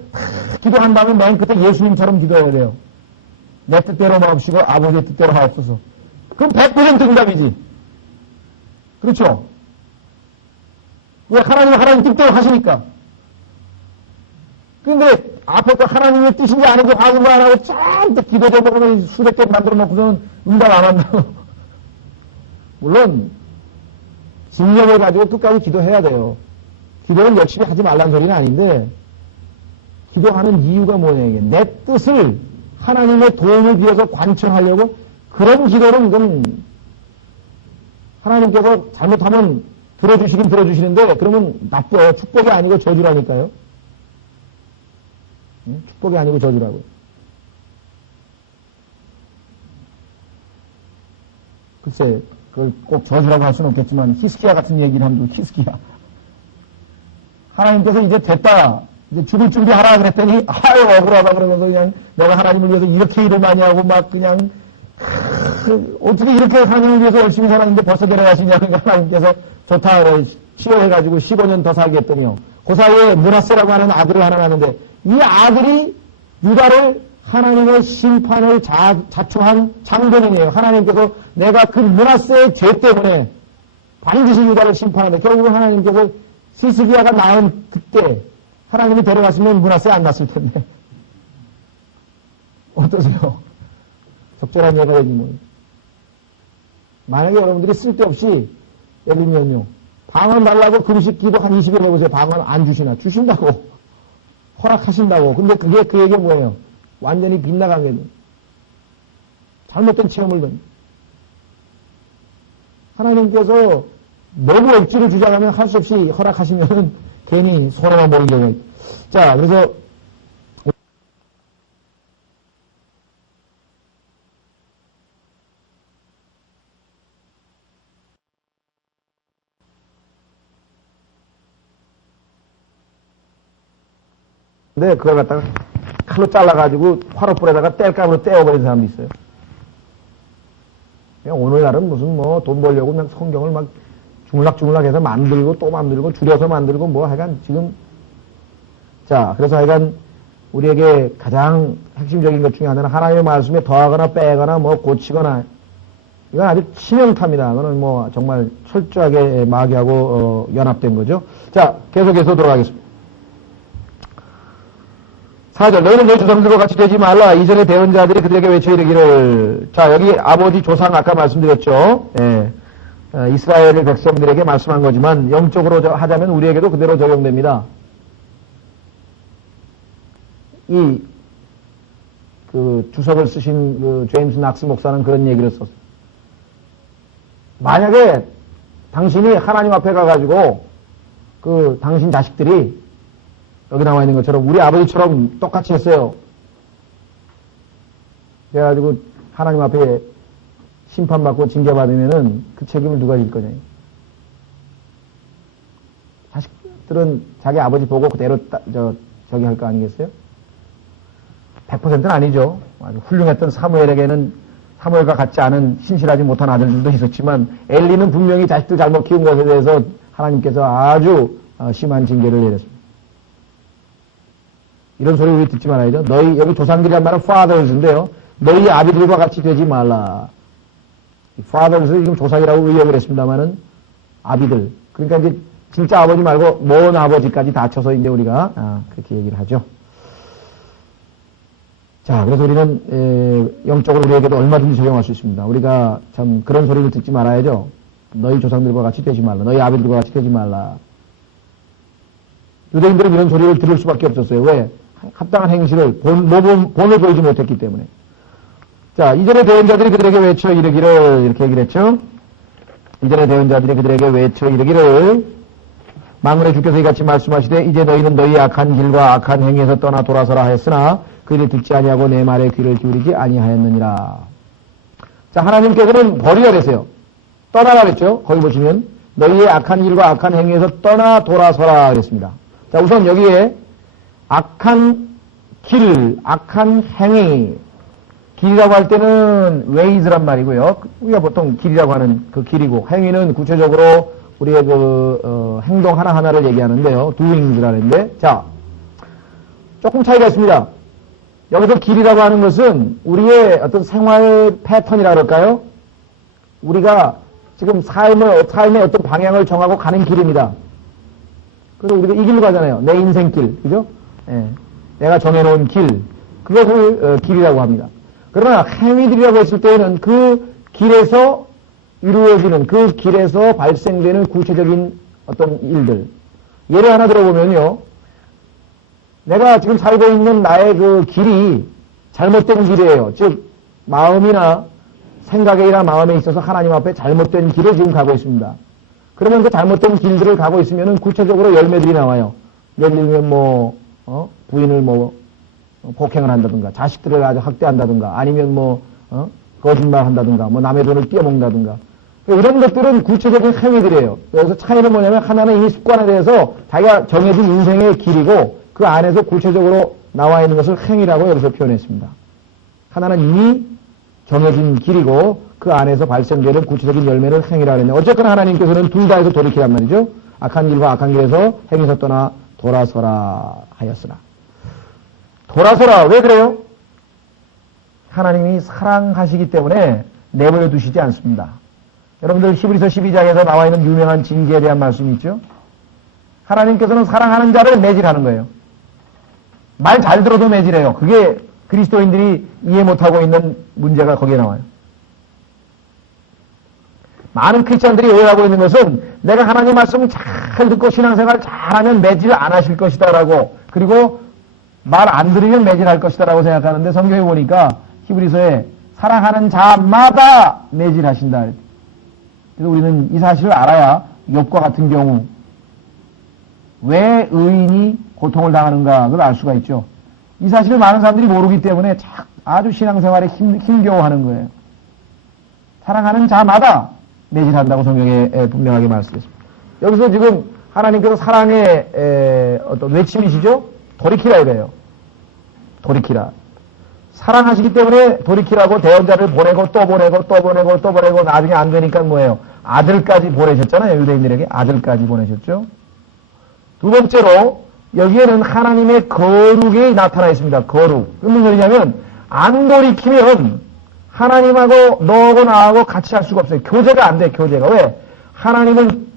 기도한 다음에 맨 끝에 예수님처럼 기도해야 돼요. 내 뜻대로 마옵시고 아버지의 뜻대로 하옵소서. 그럼 100% 응답이지. 그렇죠? 왜 하나님 뜻대로 하시니까. 근데 앞에서 하나님의 뜻인지 아닌지 확인도 안 하고 잔뜩 기도 제목을 수백 개 만들어 놓고서는 응답 안 한다고. 물론 진정을 가지고 끝까지 기도해야 돼요. 기도는 열심히 하지 말라는 소리는 아닌데 기도하는 이유가 뭐냐 이게 내 뜻을 하나님의 도움을 빌어서 관청하려고 그런 기도는 좀 하나님께서 잘못하면 들어주시긴 들어주시는데 그러면 나쁘요. 축복이 아니고 저주라니까요. 축복이 아니고 저주라고요. 글쎄, 그걸 꼭 저주라고 할 수는 없겠지만 히스기야 같은 얘기를 하면 히스기야. 하나님께서 이제 됐다. 이제 죽을 준비하라 그랬더니 아유 억울하다 그러면서 그냥 내가 하나님을 위해서 이렇게 일을 많이 하고 막 그냥 어떻게 이렇게 하나님을 위해서 열심히 살았는데 벌써 데려가시냐. 그러니까 하나님께서 좋다 그래 치료해가지고 15년 더 살게 했더니요. 그 사이에 므낫세라고 하는 아들을 하나 낳는데 이 아들이 유다를 하나님의 심판을 자초한 장본인이에요. 하나님께서 내가 그 므낫세의 죄 때문에 반드시 유다를 심판하는데 결국은 하나님께서 시스기야가 낳은 그때 하나님이 데려갔으면 므낫세 안 났을 텐데 어떠세요? 적절한 예가 여기 뭐예요? 만약에 여러분들이 쓸데없이 예를 들면요 방언 달라고 금식 기도 한 20일 해보세요. 방언 안 주시나? 주신다고 허락하신다고. 근데 그게 그 얘기가 뭐예요? 완전히 빗나간 게 잘못된 체험을 든 하나님께서 너무 억지로 주장하면 할 수 없이 허락하시면 괜히 손해만 보는 경우가 자 그래서 근데 그걸 갖다가 칼로 잘라가지고 화롯불에다가 뗄감으로 떼어버린 사람도 있어요. 그냥 오늘날은 무슨 뭐 돈 벌려고 그냥 성경을 막 주물락주물락 해서 만들고 또 만들고 줄여서 만들고 뭐 하여간 지금 자 그래서 하여간 우리에게 가장 핵심적인 것 중에 하나는 하나님의 말씀에 더하거나 빼거나 뭐 고치거나 이건 아주 치명타입니다. 그거는 뭐 정말 철저하게 마귀하고 연합된 거죠. 자 계속해서 돌아가겠습니다. 4절 너희는 너희 조상들과 같이 되지 말라. 이전에 배운 자들이 그들에게 외쳐 이르기를 자 여기 아버지 조상 아까 말씀드렸죠. 예. 이스라엘 백성들에게 말씀한 거지만 영적으로 하자면 우리에게도 그대로 적용됩니다. 그 주석을 쓰신 그 제임스 낙스 목사는 그런 얘기를 썼어요. 만약에 당신이 하나님 앞에 가가지고 그 당신 자식들이 여기 나와 있는 것처럼 우리 아버지처럼 똑같이 했어요. 그래가지고 하나님 앞에 심판받고 징계받으면은 그 책임을 누가 질 거냐. 자식들은 자기 아버지 보고 그대로 저기 할 거 아니겠어요? 100%는 아니죠. 아주 훌륭했던 사무엘에게는 사무엘과 같지 않은 신실하지 못한 아들들도 있었지만 엘리는 분명히 자식들 잘못 키운 것에 대해서 하나님께서 아주 심한 징계를 내렸습니다. 이런 소리 우리 듣지 말아야죠. 너희 여기 조상들이란 말은 fathers인데요. 너희 아비들과 같이 되지 말라. fathers를 지금 조상이라고 의역을 했습니다만은 아비들. 그러니까 이제 진짜 아버지 말고 먼 아버지까지 다 쳐서 이제 우리가 그렇게 얘기를 하죠. 자, 그래서 우리는 영적으로 우리에게도 얼마든지 적용할 수 있습니다. 우리가 참 그런 소리를 듣지 말아야죠. 너희 조상들과 같이 되지 말라. 너희 아비들과 같이 되지 말라. 유대인들은 이런 소리를 들을 수밖에 없었어요. 왜? 합당한 행실을 본을 보이지 못했기 때문에. 자, 이전에 배운 자들이 그들에게 외쳐 이르기를 이렇게 얘기를 했죠. 이전에 배운 자들이 그들에게 외쳐 이르기를 만군의 주께서 이같이 말씀하시되 이제 너희는 너희 악한 길과 악한 행위에서 떠나 돌아서라 하였으나 그들이 듣지 아니하고 내 말에 귀를 기울이지 아니하였느니라. 자, 하나님께서는 버리라 그랬어요. 떠나라 그랬죠. 거기 보시면 너희의 악한 길과 악한 행위에서 떠나 돌아서라 그랬습니다. 자, 우선 여기에 악한 길, 악한 행위, 길이라고 할 때는 ways란 말이고요. 우리가 보통 길이라고 하는 그 길이고, 행위는 구체적으로 우리의 행동 하나하나를 얘기하는데요. doings라는데, 자, 조금 차이가 있습니다. 여기서 길이라고 하는 것은 우리의 어떤 생활 패턴이라 그럴까요? 우리가 지금 삶의 어떤 방향을 정하고 가는 길입니다. 그래서 우리가 이 길로 가잖아요. 내 인생길, 그죠? 예, 내가 정해놓은 길, 그것을 길이라고 합니다. 그러나 행위들이라고 했을 때는 그 길에서 이루어지는, 그 길에서 발생되는 구체적인 어떤 일들. 예를 하나 들어보면요. 내가 지금 살고 있는 나의 그 길이 잘못된 길이에요. 즉, 마음이나 생각이나 마음에 있어서 하나님 앞에 잘못된 길을 지금 가고 있습니다. 그러면 그 잘못된 길들을 가고 있으면 구체적으로 열매들이 나와요. 예를 들면 부인을 폭행을 한다든가, 자식들을 아주 학대한다든가, 아니면 거짓말 한다든가, 남의 돈을 떼어먹는다든가. 이런 것들은 구체적인 행위들이에요. 여기서 차이는 뭐냐면 하나는 이미 습관에 대해서 자기가 정해진 인생의 길이고 그 안에서 구체적으로 나와 있는 것을 행위라고 여기서 표현했습니다. 하나는 이미 정해진 길이고 그 안에서 발생되는 구체적인 열매를 행위라고 했네요. 어쨌거나 하나님께서는 둘 다 해서 돌이키란 말이죠. 악한 길과 악한 길에서 행위서 떠나 돌아서라 하였으나. 돌아서라. 왜 그래요? 하나님이 사랑하시기 때문에 내버려 두시지 않습니다. 여러분들 히브리서 12장에서 나와 있는 유명한 징계에 대한 말씀이 있죠. 하나님께서는 사랑하는 자를 매질하는 거예요. 말 잘 들어도 매질해요. 그게 그리스도인들이 이해 못하고 있는 문제가 거기에 나와요. 많은 크리스찬들이 오해하고 있는 것은 내가 하나님 말씀을 잘 듣고 신앙생활 잘하면 매질 안 하실 것이다라고, 그리고 말 안 들으면 매질할 것이다라고 생각하는데 성경에 보니까 히브리서에 사랑하는 자마다 매질하신다. 그래서 우리는 이 사실을 알아야 욥과 같은 경우 왜 의인이 고통을 당하는가 그걸 알 수가 있죠. 이 사실을 많은 사람들이 모르기 때문에 아주 신앙생활에 힘겨워하는 거예요. 사랑하는 자마다 매질한다고 성경에 분명하게 말씀했습니다. 여기서 지금 하나님께서 사랑의 어떤 외침이시죠? 돌이키라 이래요. 돌이키라. 사랑하시기 때문에 돌이키라고 대언자를 보내고 또 보내고 또 보내고 또 보내고 나중에 안 되니까 뭐예요? 아들까지 보내셨잖아요. 유대인들에게 아들까지 보내셨죠. 두 번째로 여기에는 하나님의 거룩이 나타나 있습니다. 거룩. 무슨 소리냐면 안 돌이키면 하나님하고 너하고 나하고 같이 할 수가 없어요. 교제가 안 돼. 교제가. 왜? 하나님은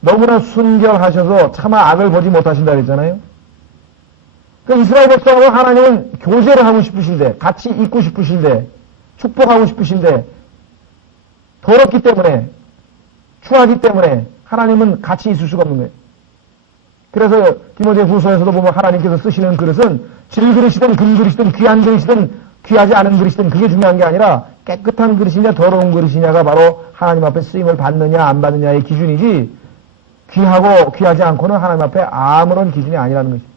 너무나 순결하셔서 차마 악을 보지 못하신다 그랬잖아요. 그러니까 이스라엘 백성하고 하나님은 교제를 하고 싶으신데, 같이 있고 싶으신데, 축복하고 싶으신데, 더럽기 때문에, 추하기 때문에 하나님은 같이 있을 수가 없는 거예요. 그래서 디모데 후서에서도 보면 하나님께서 쓰시는 그릇은 질그릇이든 금그릇이든 귀한 그릇이든 귀하지 않은 그릇이든 그게 중요한 게 아니라 깨끗한 그릇이냐 더러운 그릇이냐가 바로 하나님 앞에 쓰임을 받느냐 안 받느냐의 기준이지, 귀하고 귀하지 않고는 하나님 앞에 아무런 기준이 아니라는 것입니다.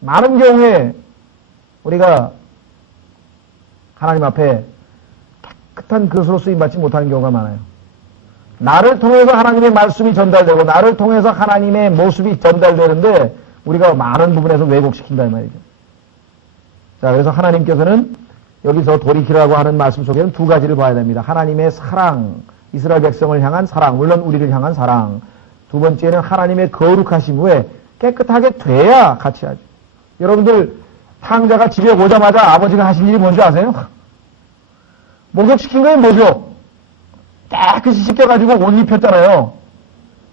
많은 경우에 우리가 하나님 앞에 깨끗한 그릇으로 쓰임받지 못하는 경우가 많아요. 나를 통해서 하나님의 말씀이 전달되고 나를 통해서 하나님의 모습이 전달되는데 우리가 많은 부분에서 왜곡시킨다 이 말이죠. 자, 그래서 하나님께서는 여기서 돌이키라고 하는 말씀 속에는 두 가지를 봐야 됩니다. 하나님의 사랑, 이스라엘 백성을 향한 사랑, 물론 우리를 향한 사랑. 두 번째는 하나님의 거룩하심. 왜? 깨끗하게 돼야 같이 하죠. 여러분들 탕자가 집에 오자마자 아버지가 하신 일이 뭔지 아세요? 목욕시킨 거예요. 뭐죠? 깨끗이 씻겨가지고 옷 입혔잖아요.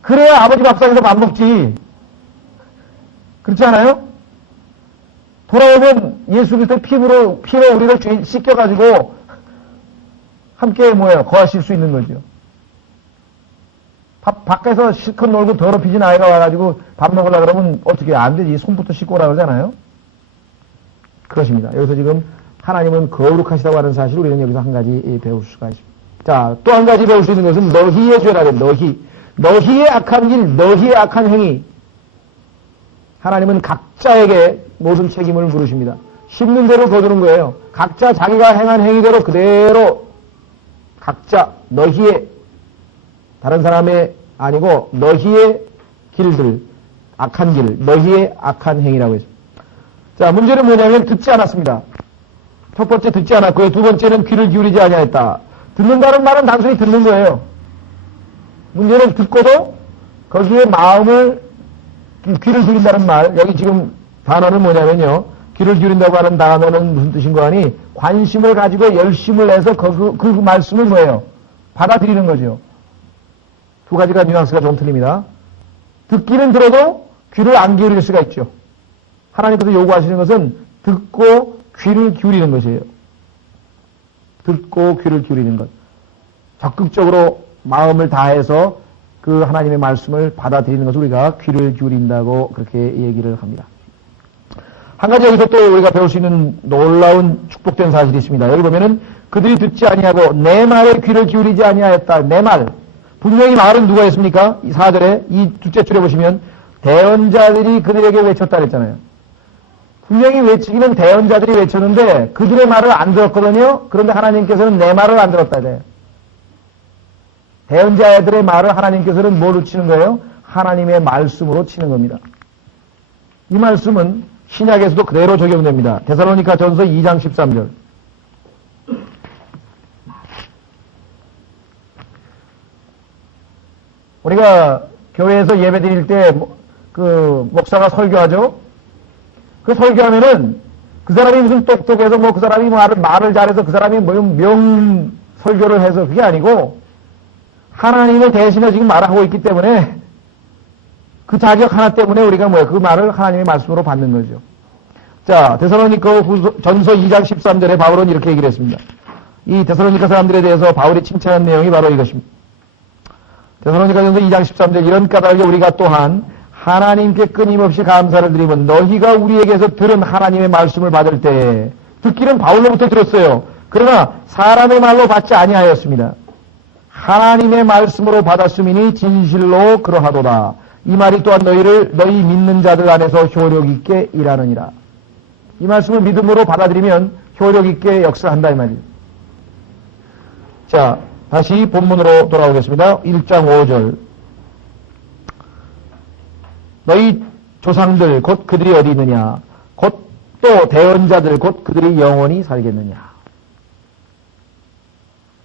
그래야 아버지 밥상에서 밥 먹지. 그렇지 않아요? 돌아오면 예수 그리스도의 피로 우리를 씻겨가지고 함께 거하실 수 있는 거죠. 밖에서 실컷 놀고 더럽히진 아이가 와가지고 밥 먹으려고 그러면 어떻게 안 되지. 손부터 씻고 오라 그러잖아요. 그것입니다. 여기서 지금 하나님은 거룩하시다고 하는 사실을 우리는 여기서 한 가지 배울 수가 있습니다. 자, 또 한 가지 배울 수 있는 것은 너희의 죄라는 너희의 악한 길, 너희의 악한 행위. 하나님은 각자에게 모든 책임을 물으십니다. 심는 대로 거두는 거예요. 각자 자기가 행한 행위대로 그대로 각자 너희의, 다른 사람의 아니고 너희의 길들, 악한 길, 너희의 악한 행위라고 했습니다. 자, 문제는 뭐냐면 듣지 않았습니다. 첫 번째 듣지 않았고요. 두 번째는 귀를 기울이지 아니하였다. 듣는다는 말은 단순히 듣는 거예요. 문제는 듣고도 거기에 마음을, 귀를 기울인다는 말, 여기 지금 단어는 뭐냐면요. 귀를 기울인다고 하는 단어는 무슨 뜻인 거 아니? 관심을 가지고 열심을 해서 그 말씀을 뭐예요? 받아들이는 거죠. 두 가지가 뉘앙스가 좀 틀립니다. 듣기는 들어도 귀를 안 기울일 수가 있죠. 하나님께서 요구하시는 것은 듣고 귀를 기울이는 것이에요. 듣고 귀를 기울이는 것. 적극적으로 마음을 다해서 그 하나님의 말씀을 받아들이는 것을 우리가 귀를 기울인다고 그렇게 얘기를 합니다. 한 가지 여기서 또 우리가 배울 수 있는 놀라운 축복된 사실이 있습니다. 여기 보면은 그들이 듣지 아니하고 내 말에 귀를 기울이지 아니하였다. 내 말. 분명히 말은 누가 했습니까? 이 4절에 이 둘째 줄에 보시면 대언자들이 그들에게 외쳤다 그랬잖아요. 분명히 외치기는 대언자들이 외쳤는데 그들의 말을 안 들었거든요. 그런데 하나님께서는 내 말을 안 들었다 이래요. 대언자들의 말을 하나님께서는 뭐로 치는 거예요? 하나님의 말씀으로 치는 겁니다. 이 말씀은 신약에서도 그대로 적용됩니다. 데살로니가 전서 2장 13절. 우리가 교회에서 예배 드릴 때 그 목사가 설교하죠. 그 설교하면은 그 사람이 무슨 똑똑해서 그 사람이 말을 잘해서 그 사람이 명 설교를 해서 그게 아니고 하나님을 대신해 지금 말하고 있기 때문에 그 자격 하나 때문에 우리가 그 말을 하나님의 말씀으로 받는 거죠. 자, 데살로니가 전서 2장 13절에 바울은 이렇게 얘기를 했습니다. 이 데살로니가 사람들에 대해서 바울이 칭찬한 내용이 바로 이것입니다. 데살로니가 전서 2장 13절 이런 까닭에 우리가 또한 하나님께 끊임없이 감사를 드리면 너희가 우리에게서 들은 하나님의 말씀을 받을 때 듣기는 바울로부터 들었어요. 그러나 사람의 말로 받지 아니하였습니다. 하나님의 말씀으로 받았음이니 진실로 그러하도다. 이 말이 또한 너희 믿는 자들 안에서 효력 있게 일하느니라. 이 말씀을 믿음으로 받아들이면 효력 있게 역사한다 이 말이에요. 자, 다시 본문으로 돌아오겠습니다. 1장 5절. 너희 조상들 곧 그들이 어디 있느냐? 곧 또 대언자들 곧 그들이 영원히 살겠느냐?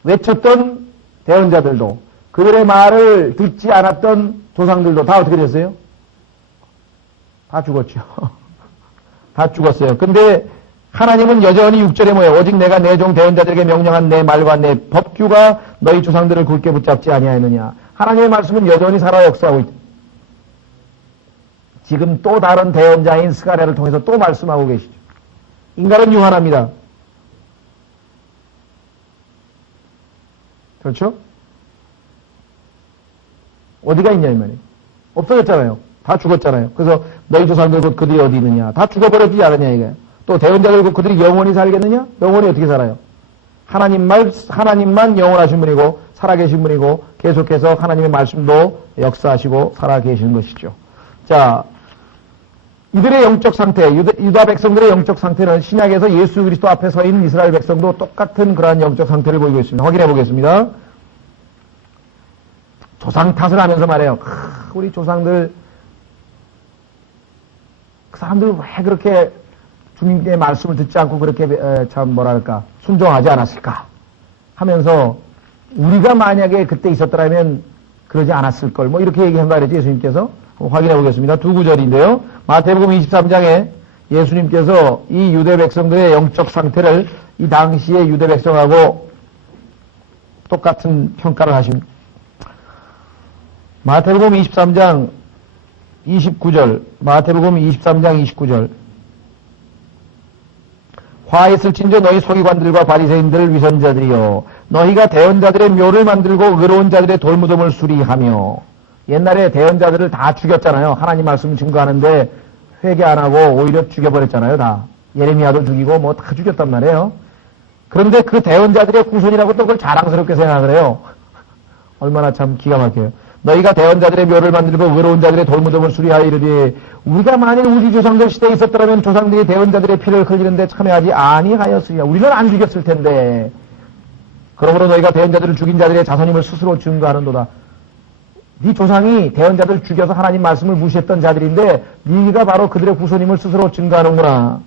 외쳤던 대언자들도 그들의 말을 듣지 않았던 조상들도 다 어떻게 됐어요? 다 죽었죠. 다 죽었어요. 근데 하나님은 여전히 6절에 뭐예요? 오직 내가 내 종 대언자들에게 명령한 내 말과 내 법규가 너희 조상들을 굳게 붙잡지 아니하였느냐? 하나님의 말씀은 여전히 살아 역사하고 있다. 지금 또 다른 대언자인 스가랴를 통해서 또 말씀하고 계시죠. 인간은 유한합니다. 그렇죠? 어디가 있냐 이 말이에요. 없어졌잖아요. 다 죽었잖아요. 그래서 너희 조상들 곧 그들이 어디 있느냐. 다 죽어버렸지 않느냐 이게. 또 대언자들 곧 그들이 영원히 살겠느냐. 영원히 어떻게 살아요? 하나님만 영원하신 분이고 살아계신 분이고 계속해서 하나님의 말씀도 역사하시고 살아계시는 것이죠. 자, 이들의 영적 상태, 유다 백성들의 영적 상태는 신약에서 예수 그리스도 앞에 서 있는 이스라엘 백성도 똑같은 그러한 영적 상태를 보이고 있습니다. 확인해 보겠습니다. 조상 탓을 하면서 말해요. 우리 조상들, 그 사람들 왜 그렇게 주님의 말씀을 듣지 않고 그렇게 참 뭐랄까 순종하지 않았을까 하면서 우리가 만약에 그때 있었더라면 그러지 않았을 걸 이렇게 얘기한 말이죠. 예수님께서. 확인해 보겠습니다. 두 구절인데요. 마태복음 23장에 예수님께서 이 유대 백성들의 영적 상태를 이 당시의 유대 백성하고 똑같은 평가를 하십니다. 마태복음 23장 29절, 마태복음 23장 29절. 화했을진저 너희 서기관들과 바리새인들 위선자들이여 너희가 대언자들의 묘를 만들고 의로운 자들의 돌무덤을 수리하며. 옛날에 대언자들을 다 죽였잖아요. 하나님 말씀 증거하는데 회개 안 하고 오히려 죽여버렸잖아요. 다 예레미야도 죽이고 다 죽였단 말이에요. 그런데 그 대언자들의 후손이라고 또 그걸 자랑스럽게 생각을 해요. 얼마나 참 기가 막혀요. 너희가 대언자들의 묘를 만들고 의로운 자들의 돌무덤을 수리하여 이르되 우리가 만일 우리 조상들 시대에 있었더라면 조상들이 대언자들의 피를 흘리는데 참여하지 아니하였으리라. 우리는 안 죽였을 텐데. 그러므로 너희가 대언자들을 죽인 자들의 자손임을 스스로 증거하는도다. 네 조상이 대언자들 죽여서 하나님 말씀을 무시했던 자들인데 네가 바로 그들의 후손임을 스스로 증거하는구나.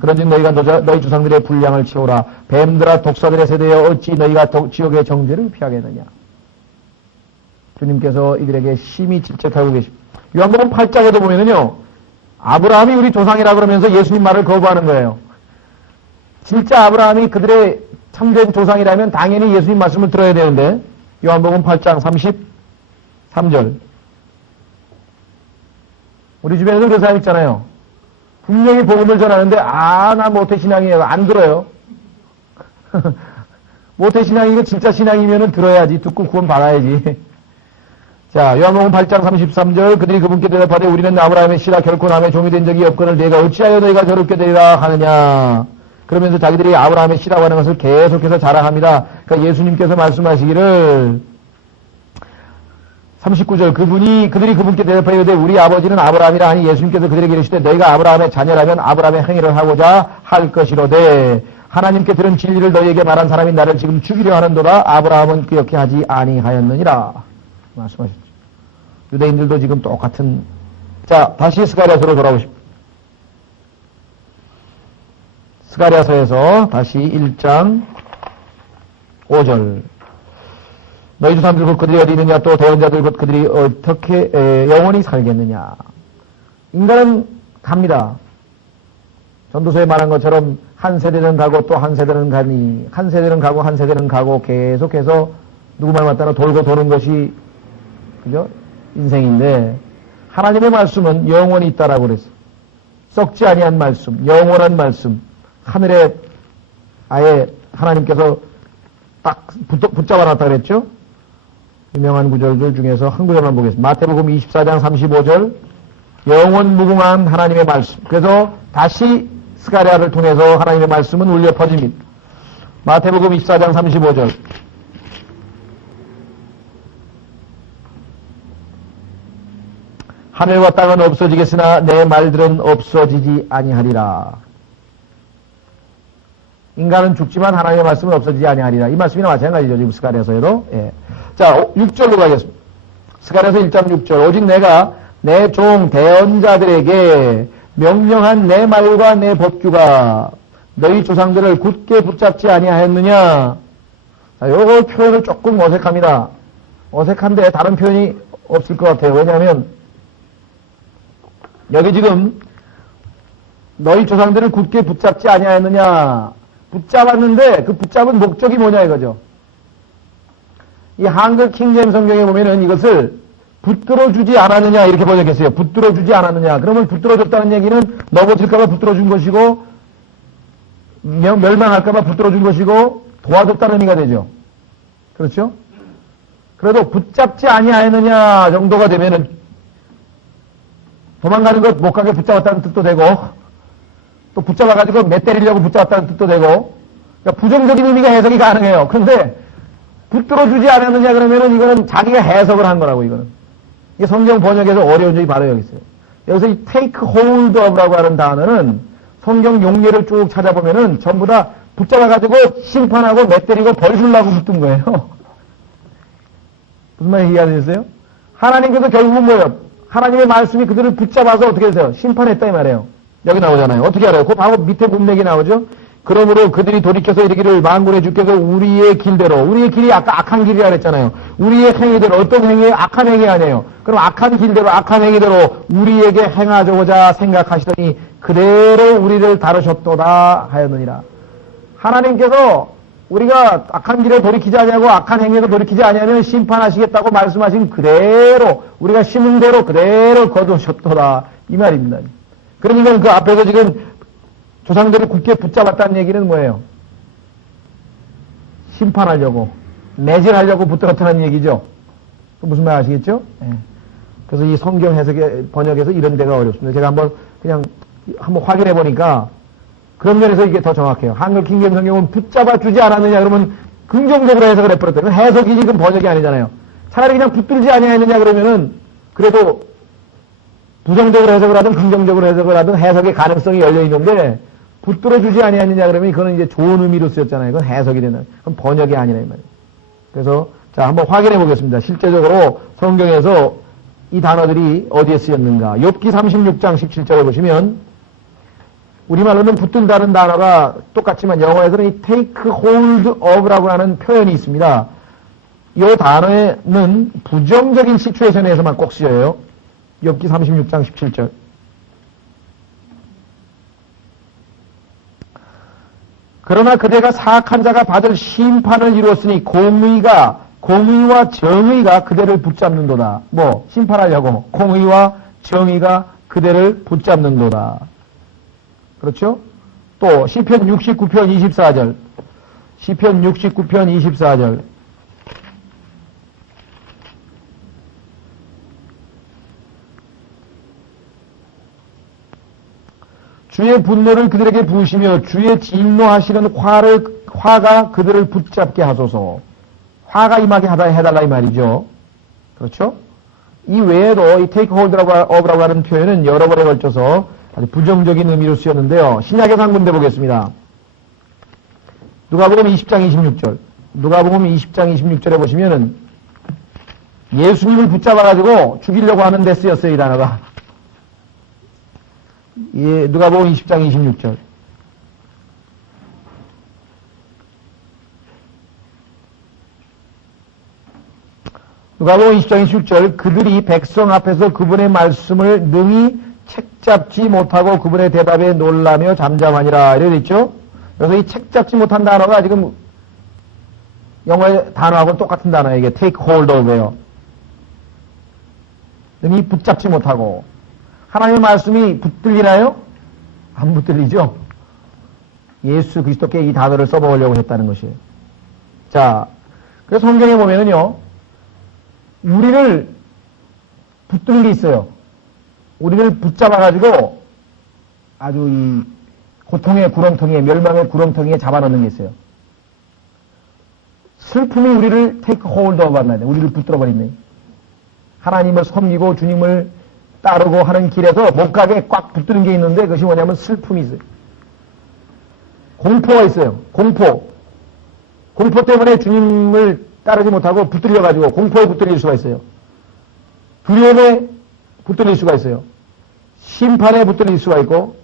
그런즉 너희가 너희 조상들의 분량을 채우라. 뱀들아 독사들의 세대여 어찌 너희가 지옥의 정죄를 피하겠느냐. 주님께서 이들에게 심히 질책하고 계십니다. 요한복음 8장에도 보면은요. 아브라함이 우리 조상이라 그러면서 예수님 말을 거부하는 거예요. 진짜 아브라함이 그들의 참된 조상이라면 당연히 예수님 말씀을 들어야 되는데 요한복음 8장 33절. 우리 주변에도 그런 사람 있잖아요. 분명히 복음을 전하는데 나 모태신앙이에요. 안 들어요. 모태신앙이고 진짜 신앙이면 들어야지. 듣고 구원 받아야지. 자, 요한복음 8장 33절. 그들이 그분께 대답하되 우리는 아브라함의 씨라 결코 남의 종이 된 적이 없거늘 내가 어찌하여 너희가 저렇게 되리라 하느냐. 그러면서 자기들이 아브라함의 씨라고 하는 것을 계속해서 자랑합니다. 그러니까 예수님께서 말씀하시기를 39절 그들이 그분께 대답하여 이르되 우리 아버지는 아브라함이라 하니 예수님께서 그들에게 이르시되 너희가 아브라함의 자녀라면 아브라함의 행위를 하고자 할 것이로되 하나님께 들은 진리를 너희에게 말한 사람이 나를 지금 죽이려 하는도다. 아브라함은 그렇게 하지 아니하였느니라 말씀하셨죠. 유대인들도 지금 똑같은. 자, 다시 스가랴서로 돌아오십시오. 스가랴서에서 다시 1장 5절 너희 조상들 곧 그들이 어디 있느냐 또 대언자들 곧 그들이 어떻게 영원히 살겠느냐. 인간은 갑니다. 전도서에 말한 것처럼 한 세대는 가고 또 한 세대는 가니 한 세대는 가고 한 세대는 가고 계속해서 누구 말 맞다나 돌고 도는 것이 그죠? 인생인데 하나님의 말씀은 영원히 있다라고 그랬어. 썩지 아니한 말씀, 영원한 말씀, 하늘에 아예 하나님께서 딱 붙잡아놨다 그랬죠? 유명한 구절들 중에서 한 구절만 보겠습니다. 마태복음 24장 35절 영원 무궁한 하나님의 말씀. 그래서 다시 스가랴를 통해서 하나님의 말씀은 울려 퍼집니다. 마태복음 24장 35절 하늘과 땅은 없어지겠으나 내 말들은 없어지지 아니하리라. 인간은 죽지만 하나님의 말씀은 없어지지 아니하리라. 이 말씀이나 마찬가지죠. 지금 스가랴서에도. 예. 자, 6절로 가겠습니다. 스가랴서 1장 6절 오직 내가 내 종 대언자들에게 명령한 내 말과 내 법규가 너희 조상들을 굳게 붙잡지 아니하였느냐. 자, 요거 표현을 조금 어색합니다. 어색한데 다른 표현이 없을 것 같아요. 왜냐하면 여기 지금 너희 조상들을 굳게 붙잡지 아니하였느냐. 붙잡았는데 그 붙잡은 목적이 뭐냐 이거죠. 이 한글 킹제임 성경에 보면은 이것을 붙들어주지 않았느냐 이렇게 번역했어요. 붙들어주지 않았느냐. 그러면 붙들어줬다는 얘기는 넘어질까봐 붙들어준 것이고 멸망할까봐 붙들어준 것이고 도와줬다는 의미가 되죠. 그렇죠? 그래도 붙잡지 아니하였느냐 정도가 되면은 도망가는 것 못 가게 붙잡았다는 뜻도 되고 또 붙잡아가지고 매 때리려고 붙잡았다는 뜻도 되고 그러니까 부정적인 의미가 해석이 가능해요. 그런데 붙들어주지 않았느냐 그러면은 이거는 자기가 해석을 한 거라고 이거는. 이게 성경 번역에서 어려운 점이 바로 여기 있어요. 여기서 이 take hold of라고 하는 단어는 성경 용례를 쭉 찾아보면은 전부 다 붙잡아가지고 심판하고 매 때리고 벌 주려고 붙든 거예요. 무슨 말인지 이해하셨어요? 하나님께서 결국은 뭐예요? 하나님의 말씀이 그들을 붙잡아서 어떻게 되세요? 심판했다 이 말이에요. 여기 나오잖아요. 어떻게 알아요? 그 바로 밑에 문맥이 나오죠? 그러므로 그들이 돌이켜서 이르기를 만군의 주께서 우리의 길대로 우리의 길이 아까 악한 길이라 그랬잖아요. 우리의 행위대로 어떤 행위에 악한 행위 아니에요. 그럼 악한 길대로 악한 행위대로 우리에게 행하고자 생각하시더니 그대로 우리를 다루셨도다 하였느니라. 하나님께서 우리가 악한 길에 돌이키지 아니하고 악한 행위에도 돌이키지 아니하면 심판하시겠다고 말씀하신 그대로 우리가 심은 대로 그대로 거두셨도다 이 말입니다. 그러니까 그 앞에서 지금 조상들을 굳게 붙잡았다는 얘기는 뭐예요? 심판하려고, 매질하려고 붙들었다는 얘기죠. 무슨 말 아시겠죠? 네. 그래서 이 성경 해석의 번역에서 이런 데가 어렵습니다. 제가 한번 확인해 보니까 그런 면에서 이게 더 정확해요. 한글 킹제임 성경은 붙잡아 주지 않았느냐 그러면 긍정적으로 해석을 해버렸대요. 해석이 지금 번역이 아니잖아요. 차라리 그냥 붙들지 아니했느냐 그러면은 그래도 부정적으로 해석을 하든 긍정적으로 해석을 하든 해석의 가능성이 열려 있는데 붙들어주지 아니하느냐 그러면 그거는 이제 좋은 의미로 쓰였잖아요. 그건 해석이 되는, 그건 번역이 아니라 이 말이에요. 그래서 자 한번 확인해 보겠습니다. 실제적으로 성경에서 이 단어들이 어디에 쓰였는가. 욥기 36장 17절에 보시면 우리말로는 붙든다는 단어가 똑같지만 영어에서는 이 take hold of라고 하는 표현이 있습니다. 이 단어는 부정적인 시츄에이션에서만 꼭 쓰여요. 욥기 36장 17절. 그러나 그대가 사악한 자가 받을 심판을 이루었으니 공의와 정의가 그대를 붙잡는도다. 뭐 심판하려고 공의와 정의가 그대를 붙잡는도다. 그렇죠? 또 시편 69편 24절. 시편 69편 24절. 주의 분노를 그들에게 부으시며 주의 진노하시는 화가 그들을 붙잡게 하소서. 화가 임하게 해달라 이 말이죠. 그렇죠? 이 외에도 이 take hold of라고 하는 표현은 여러 번에 걸쳐서 아주 부정적인 의미로 쓰였는데요. 신약에서 한 군데 보겠습니다. 누가복음 20장 26절. 누가복음 20장 26절에 보시면은 예수님을 붙잡아가지고 죽이려고 하는 데 쓰였어요, 이 단어가. 예, 누가복음 20장 26절. 누가복음 20장 26절. 그들이 백성 앞에서 그분의 말씀을 능히 책잡지 못하고 그분의 대답에 놀라며 잠잠하니라. 이렇게 있죠? 그래서 이 책잡지 못한 단어가 지금 영어의 단어하고 똑같은 단어예요. 이게 take hold of예요. 능히 붙잡지 못하고. 하나님의 말씀이 붙들리나요? 안 붙들리죠? 예수 그리스도께 이 단어를 써먹으려고 했다는 것이에요. 자, 그래서 성경에 보면은요, 우리를 붙드는 게 있어요. 우리를 붙잡아가지고 아주 이 고통의 구렁텅이에, 멸망의 구렁텅이에 잡아넣는 게 있어요. 슬픔이 우리를 take hold of 한다. 우리를 붙들어버리네. 하나님을 섬기고 주님을 따르고 하는 길에서 못 가게 꽉 붙드는 게 있는데 그것이 뭐냐면 슬픔이 있어요. 공포가 있어요. 공포. 공포 때문에 주님을 따르지 못하고 붙들려가지고 공포에 붙들릴 수가 있어요. 두려움에 붙들릴 수가 있어요. 심판에 붙들릴 수가 있고.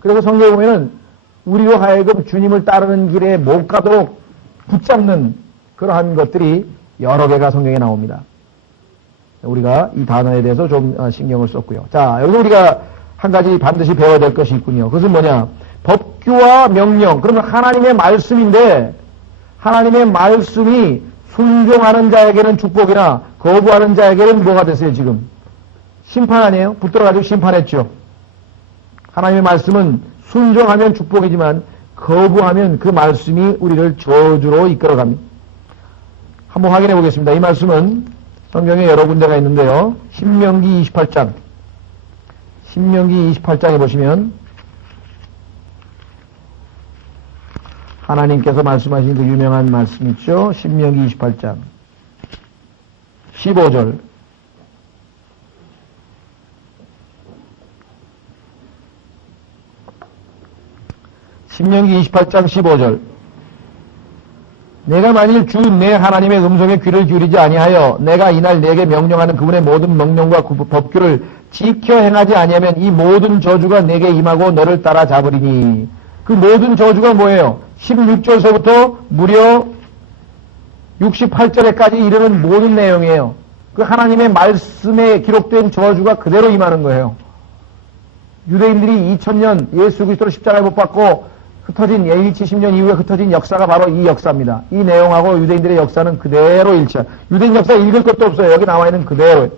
그래서 성경에 보면은 우리로 하여금 주님을 따르는 길에 못 가도록 붙잡는 그러한 것들이 여러 개가 성경에 나옵니다. 우리가 이 단어에 대해서 좀 신경을 썼고요. 자, 여기서 우리가 한 가지 반드시 배워야 될 것이 있군요. 그것은 뭐냐? 법규와 명령. 그러면 하나님의 말씀인데 하나님의 말씀이 순종하는 자에게는 축복이나 거부하는 자에게는 뭐가 됐어요, 지금? 심판 아니에요? 붙들어가지고 심판했죠. 하나님의 말씀은 순종하면 축복이지만 거부하면 그 말씀이 우리를 저주로 이끌어갑니다. 한번 확인해 보겠습니다. 이 말씀은 성경에 여러 군데가 있는데요. 신명기 28장. 신명기 28장에 보시면 하나님께서 말씀하신 그 유명한 말씀 있죠. 신명기 28장 15절. 신명기 28장 15절. 내가 만일 주 내 하나님의 음성에 귀를 기울이지 아니하여 내가 이날 내게 명령하는 그분의 모든 명령과 법규를 지켜 행하지 아니하면 이 모든 저주가 내게 임하고 너를 따라잡으리니. 그 모든 저주가 뭐예요? 16절서부터 무려 68절에까지 이르는 모든 내용이에요. 그 하나님의 말씀에 기록된 저주가 그대로 임하는 거예요. 유대인들이 2000년 예수 그리스도를 십자가에 못 박고 흩어진 AD 70년 이후에 흩어진 역사가 바로 이 역사입니다. 이 내용하고 유대인들의 역사는 그대로 일치합니다. 유대인 역사 읽을 것도 없어요. 여기 나와 있는 그대로.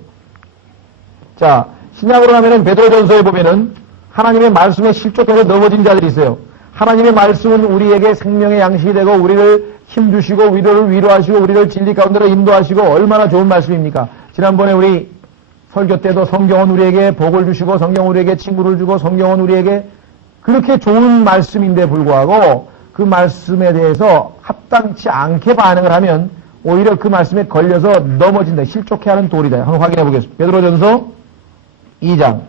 자, 신약으로 가면은 베드로전서에 보면은 하나님의 말씀에 실족해서 넘어진 자들이 있어요. 하나님의 말씀은 우리에게 생명의 양식이 되고 우리를 힘주시고 우리를 위로하시고 우리를 진리 가운데로 인도하시고 얼마나 좋은 말씀입니까? 지난번에 우리 설교 때도 성경은 우리에게 복을 주시고 성경은 우리에게 친구를 주고 성경은 우리에게 그렇게 좋은 말씀인데 불구하고 그 말씀에 대해서 합당치 않게 반응을 하면 오히려 그 말씀에 걸려서 넘어진다. 실족해하는 돌이다. 한번 확인해 보겠습니다. 베드로전서 2장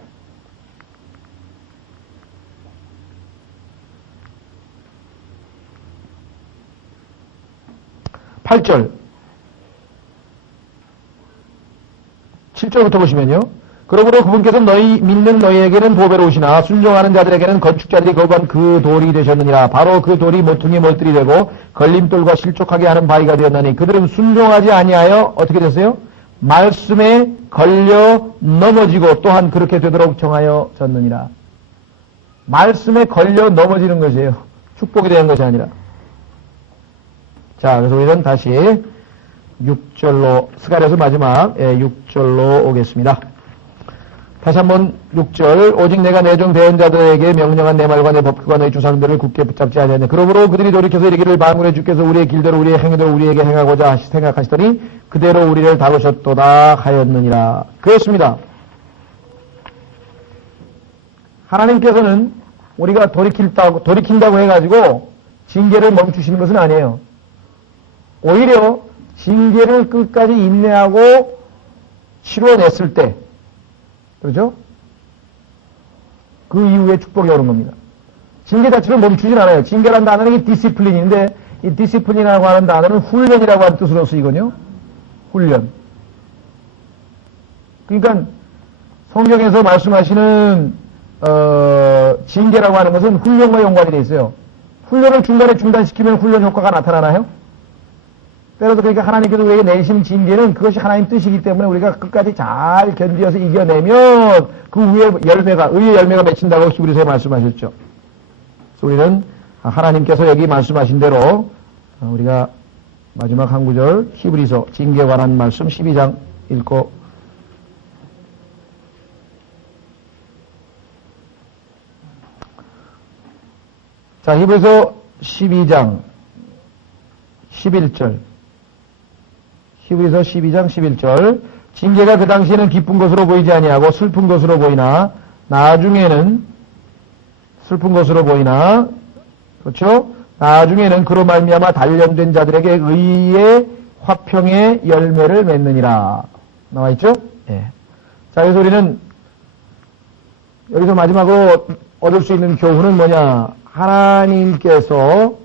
8절 7절부터 보시면요. 그러므로 그분께서 너희 믿는 너희에게는 보배로우시나 순종하는 자들에게는 건축자들이 거부한 그 돌이 되셨느니라. 바로 그 돌이 모퉁이 mol들이 되고 걸림돌과 실족하게 하는 바위가 되었나니 그들은 순종하지 아니하여 어떻게 됐어요? 말씀에 걸려 넘어지고 또한 그렇게 되도록 정하여졌느니라. 말씀에 걸려 넘어지는 것이에요. 축복이 되는 것이 아니라. 자, 그래서 우리는 다시 6절로 스가랴서 마지막 6절로 오겠습니다. 다시 한번 6절. 오직 내가 내 종 대언자들에게 명령한 내 말과 내 법규가 너희 조상들을 굳게 붙잡지 아니하냐. 그러므로 그들이 돌이켜서 이르기를 만군의 주께서 우리의 길대로 우리의 행위대로 우리에게 행하고자 생각하시더니 그대로 우리를 다루셨도다 하였느니라. 그렇습니다. 하나님께서는 우리가 돌이킨다고 해가지고 징계를 멈추시는 것은 아니에요. 오히려 징계를 끝까지 인내하고 치러냈을 때, 그렇죠? 그 이후에 축복이 오는 겁니다. 징계 자체를 멈추진 않아요. 징계라는 단어는 이 디시플린인데, 이 디시플린이라고 하는 단어는 훈련이라고 하는 뜻으로 쓰이거든요. 훈련. 그러니까 성경에서 말씀하시는 징계라고 하는 것은 훈련과 연관이 되어 있어요. 훈련을 중간에 중단시키면 훈련 효과가 나타나나요? 때로도 그러니까 하나님께서 우리에게 내신 징계는 그것이 하나님 뜻이기 때문에 우리가 끝까지 잘 견디어서 이겨내면 그 의의 열매가 맺힌다고 히브리서에 말씀하셨죠. 그래서 우리는 하나님께서 여기 말씀하신 대로 우리가 마지막 한 구절 히브리서 징계에 관한 말씀 12장 읽고 자, 히브리서 12장 11절 히브리서 12장 11절 징계가 그 당시에는 기쁜 것으로 보이지 아니하고 슬픈 것으로 보이나 나중에는 슬픈 것으로 보이나 그렇죠? 나중에는 그로 말미암아 단련된 자들에게 의의 화평의 열매를 맺느니라. 나와 있죠? 예. 자, 그래서 우리는 여기서 마지막으로 얻을 수 있는 교훈은 뭐냐? 하나님께서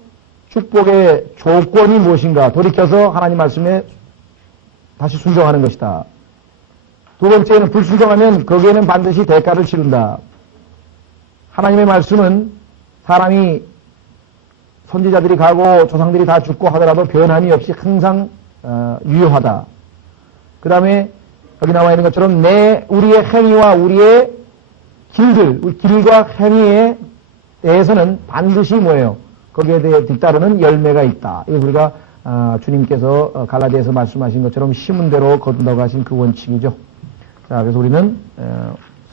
축복의 조건이 무엇인가? 돌이켜서 하나님 말씀에 다시 순종하는 것이다. 두 번째는 불순종하면 거기에는 반드시 대가를 치른다. 하나님의 말씀은 사람이 선지자들이 가고 조상들이 다 죽고 하더라도 변함이 없이 항상 유효하다. 그 다음에 여기 나와 있는 것처럼 우리의 행위와 우리의 길과 행위에 대해서는 반드시 뭐예요? 거기에 대해 뒤따르는 열매가 있다. 이거 우리가 주님께서 갈라디아에서 말씀하신 것처럼 심은 대로 거둔다고 그 원칙이죠. 자, 그래서 우리는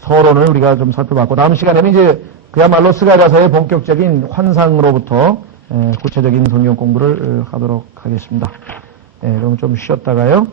서론을 우리가 좀 살펴봤고 다음 시간에는 이제 그야말로 스가랴서의 본격적인 환상으로부터 구체적인 성경 공부를 하도록 하겠습니다. 그럼 좀 쉬었다가요.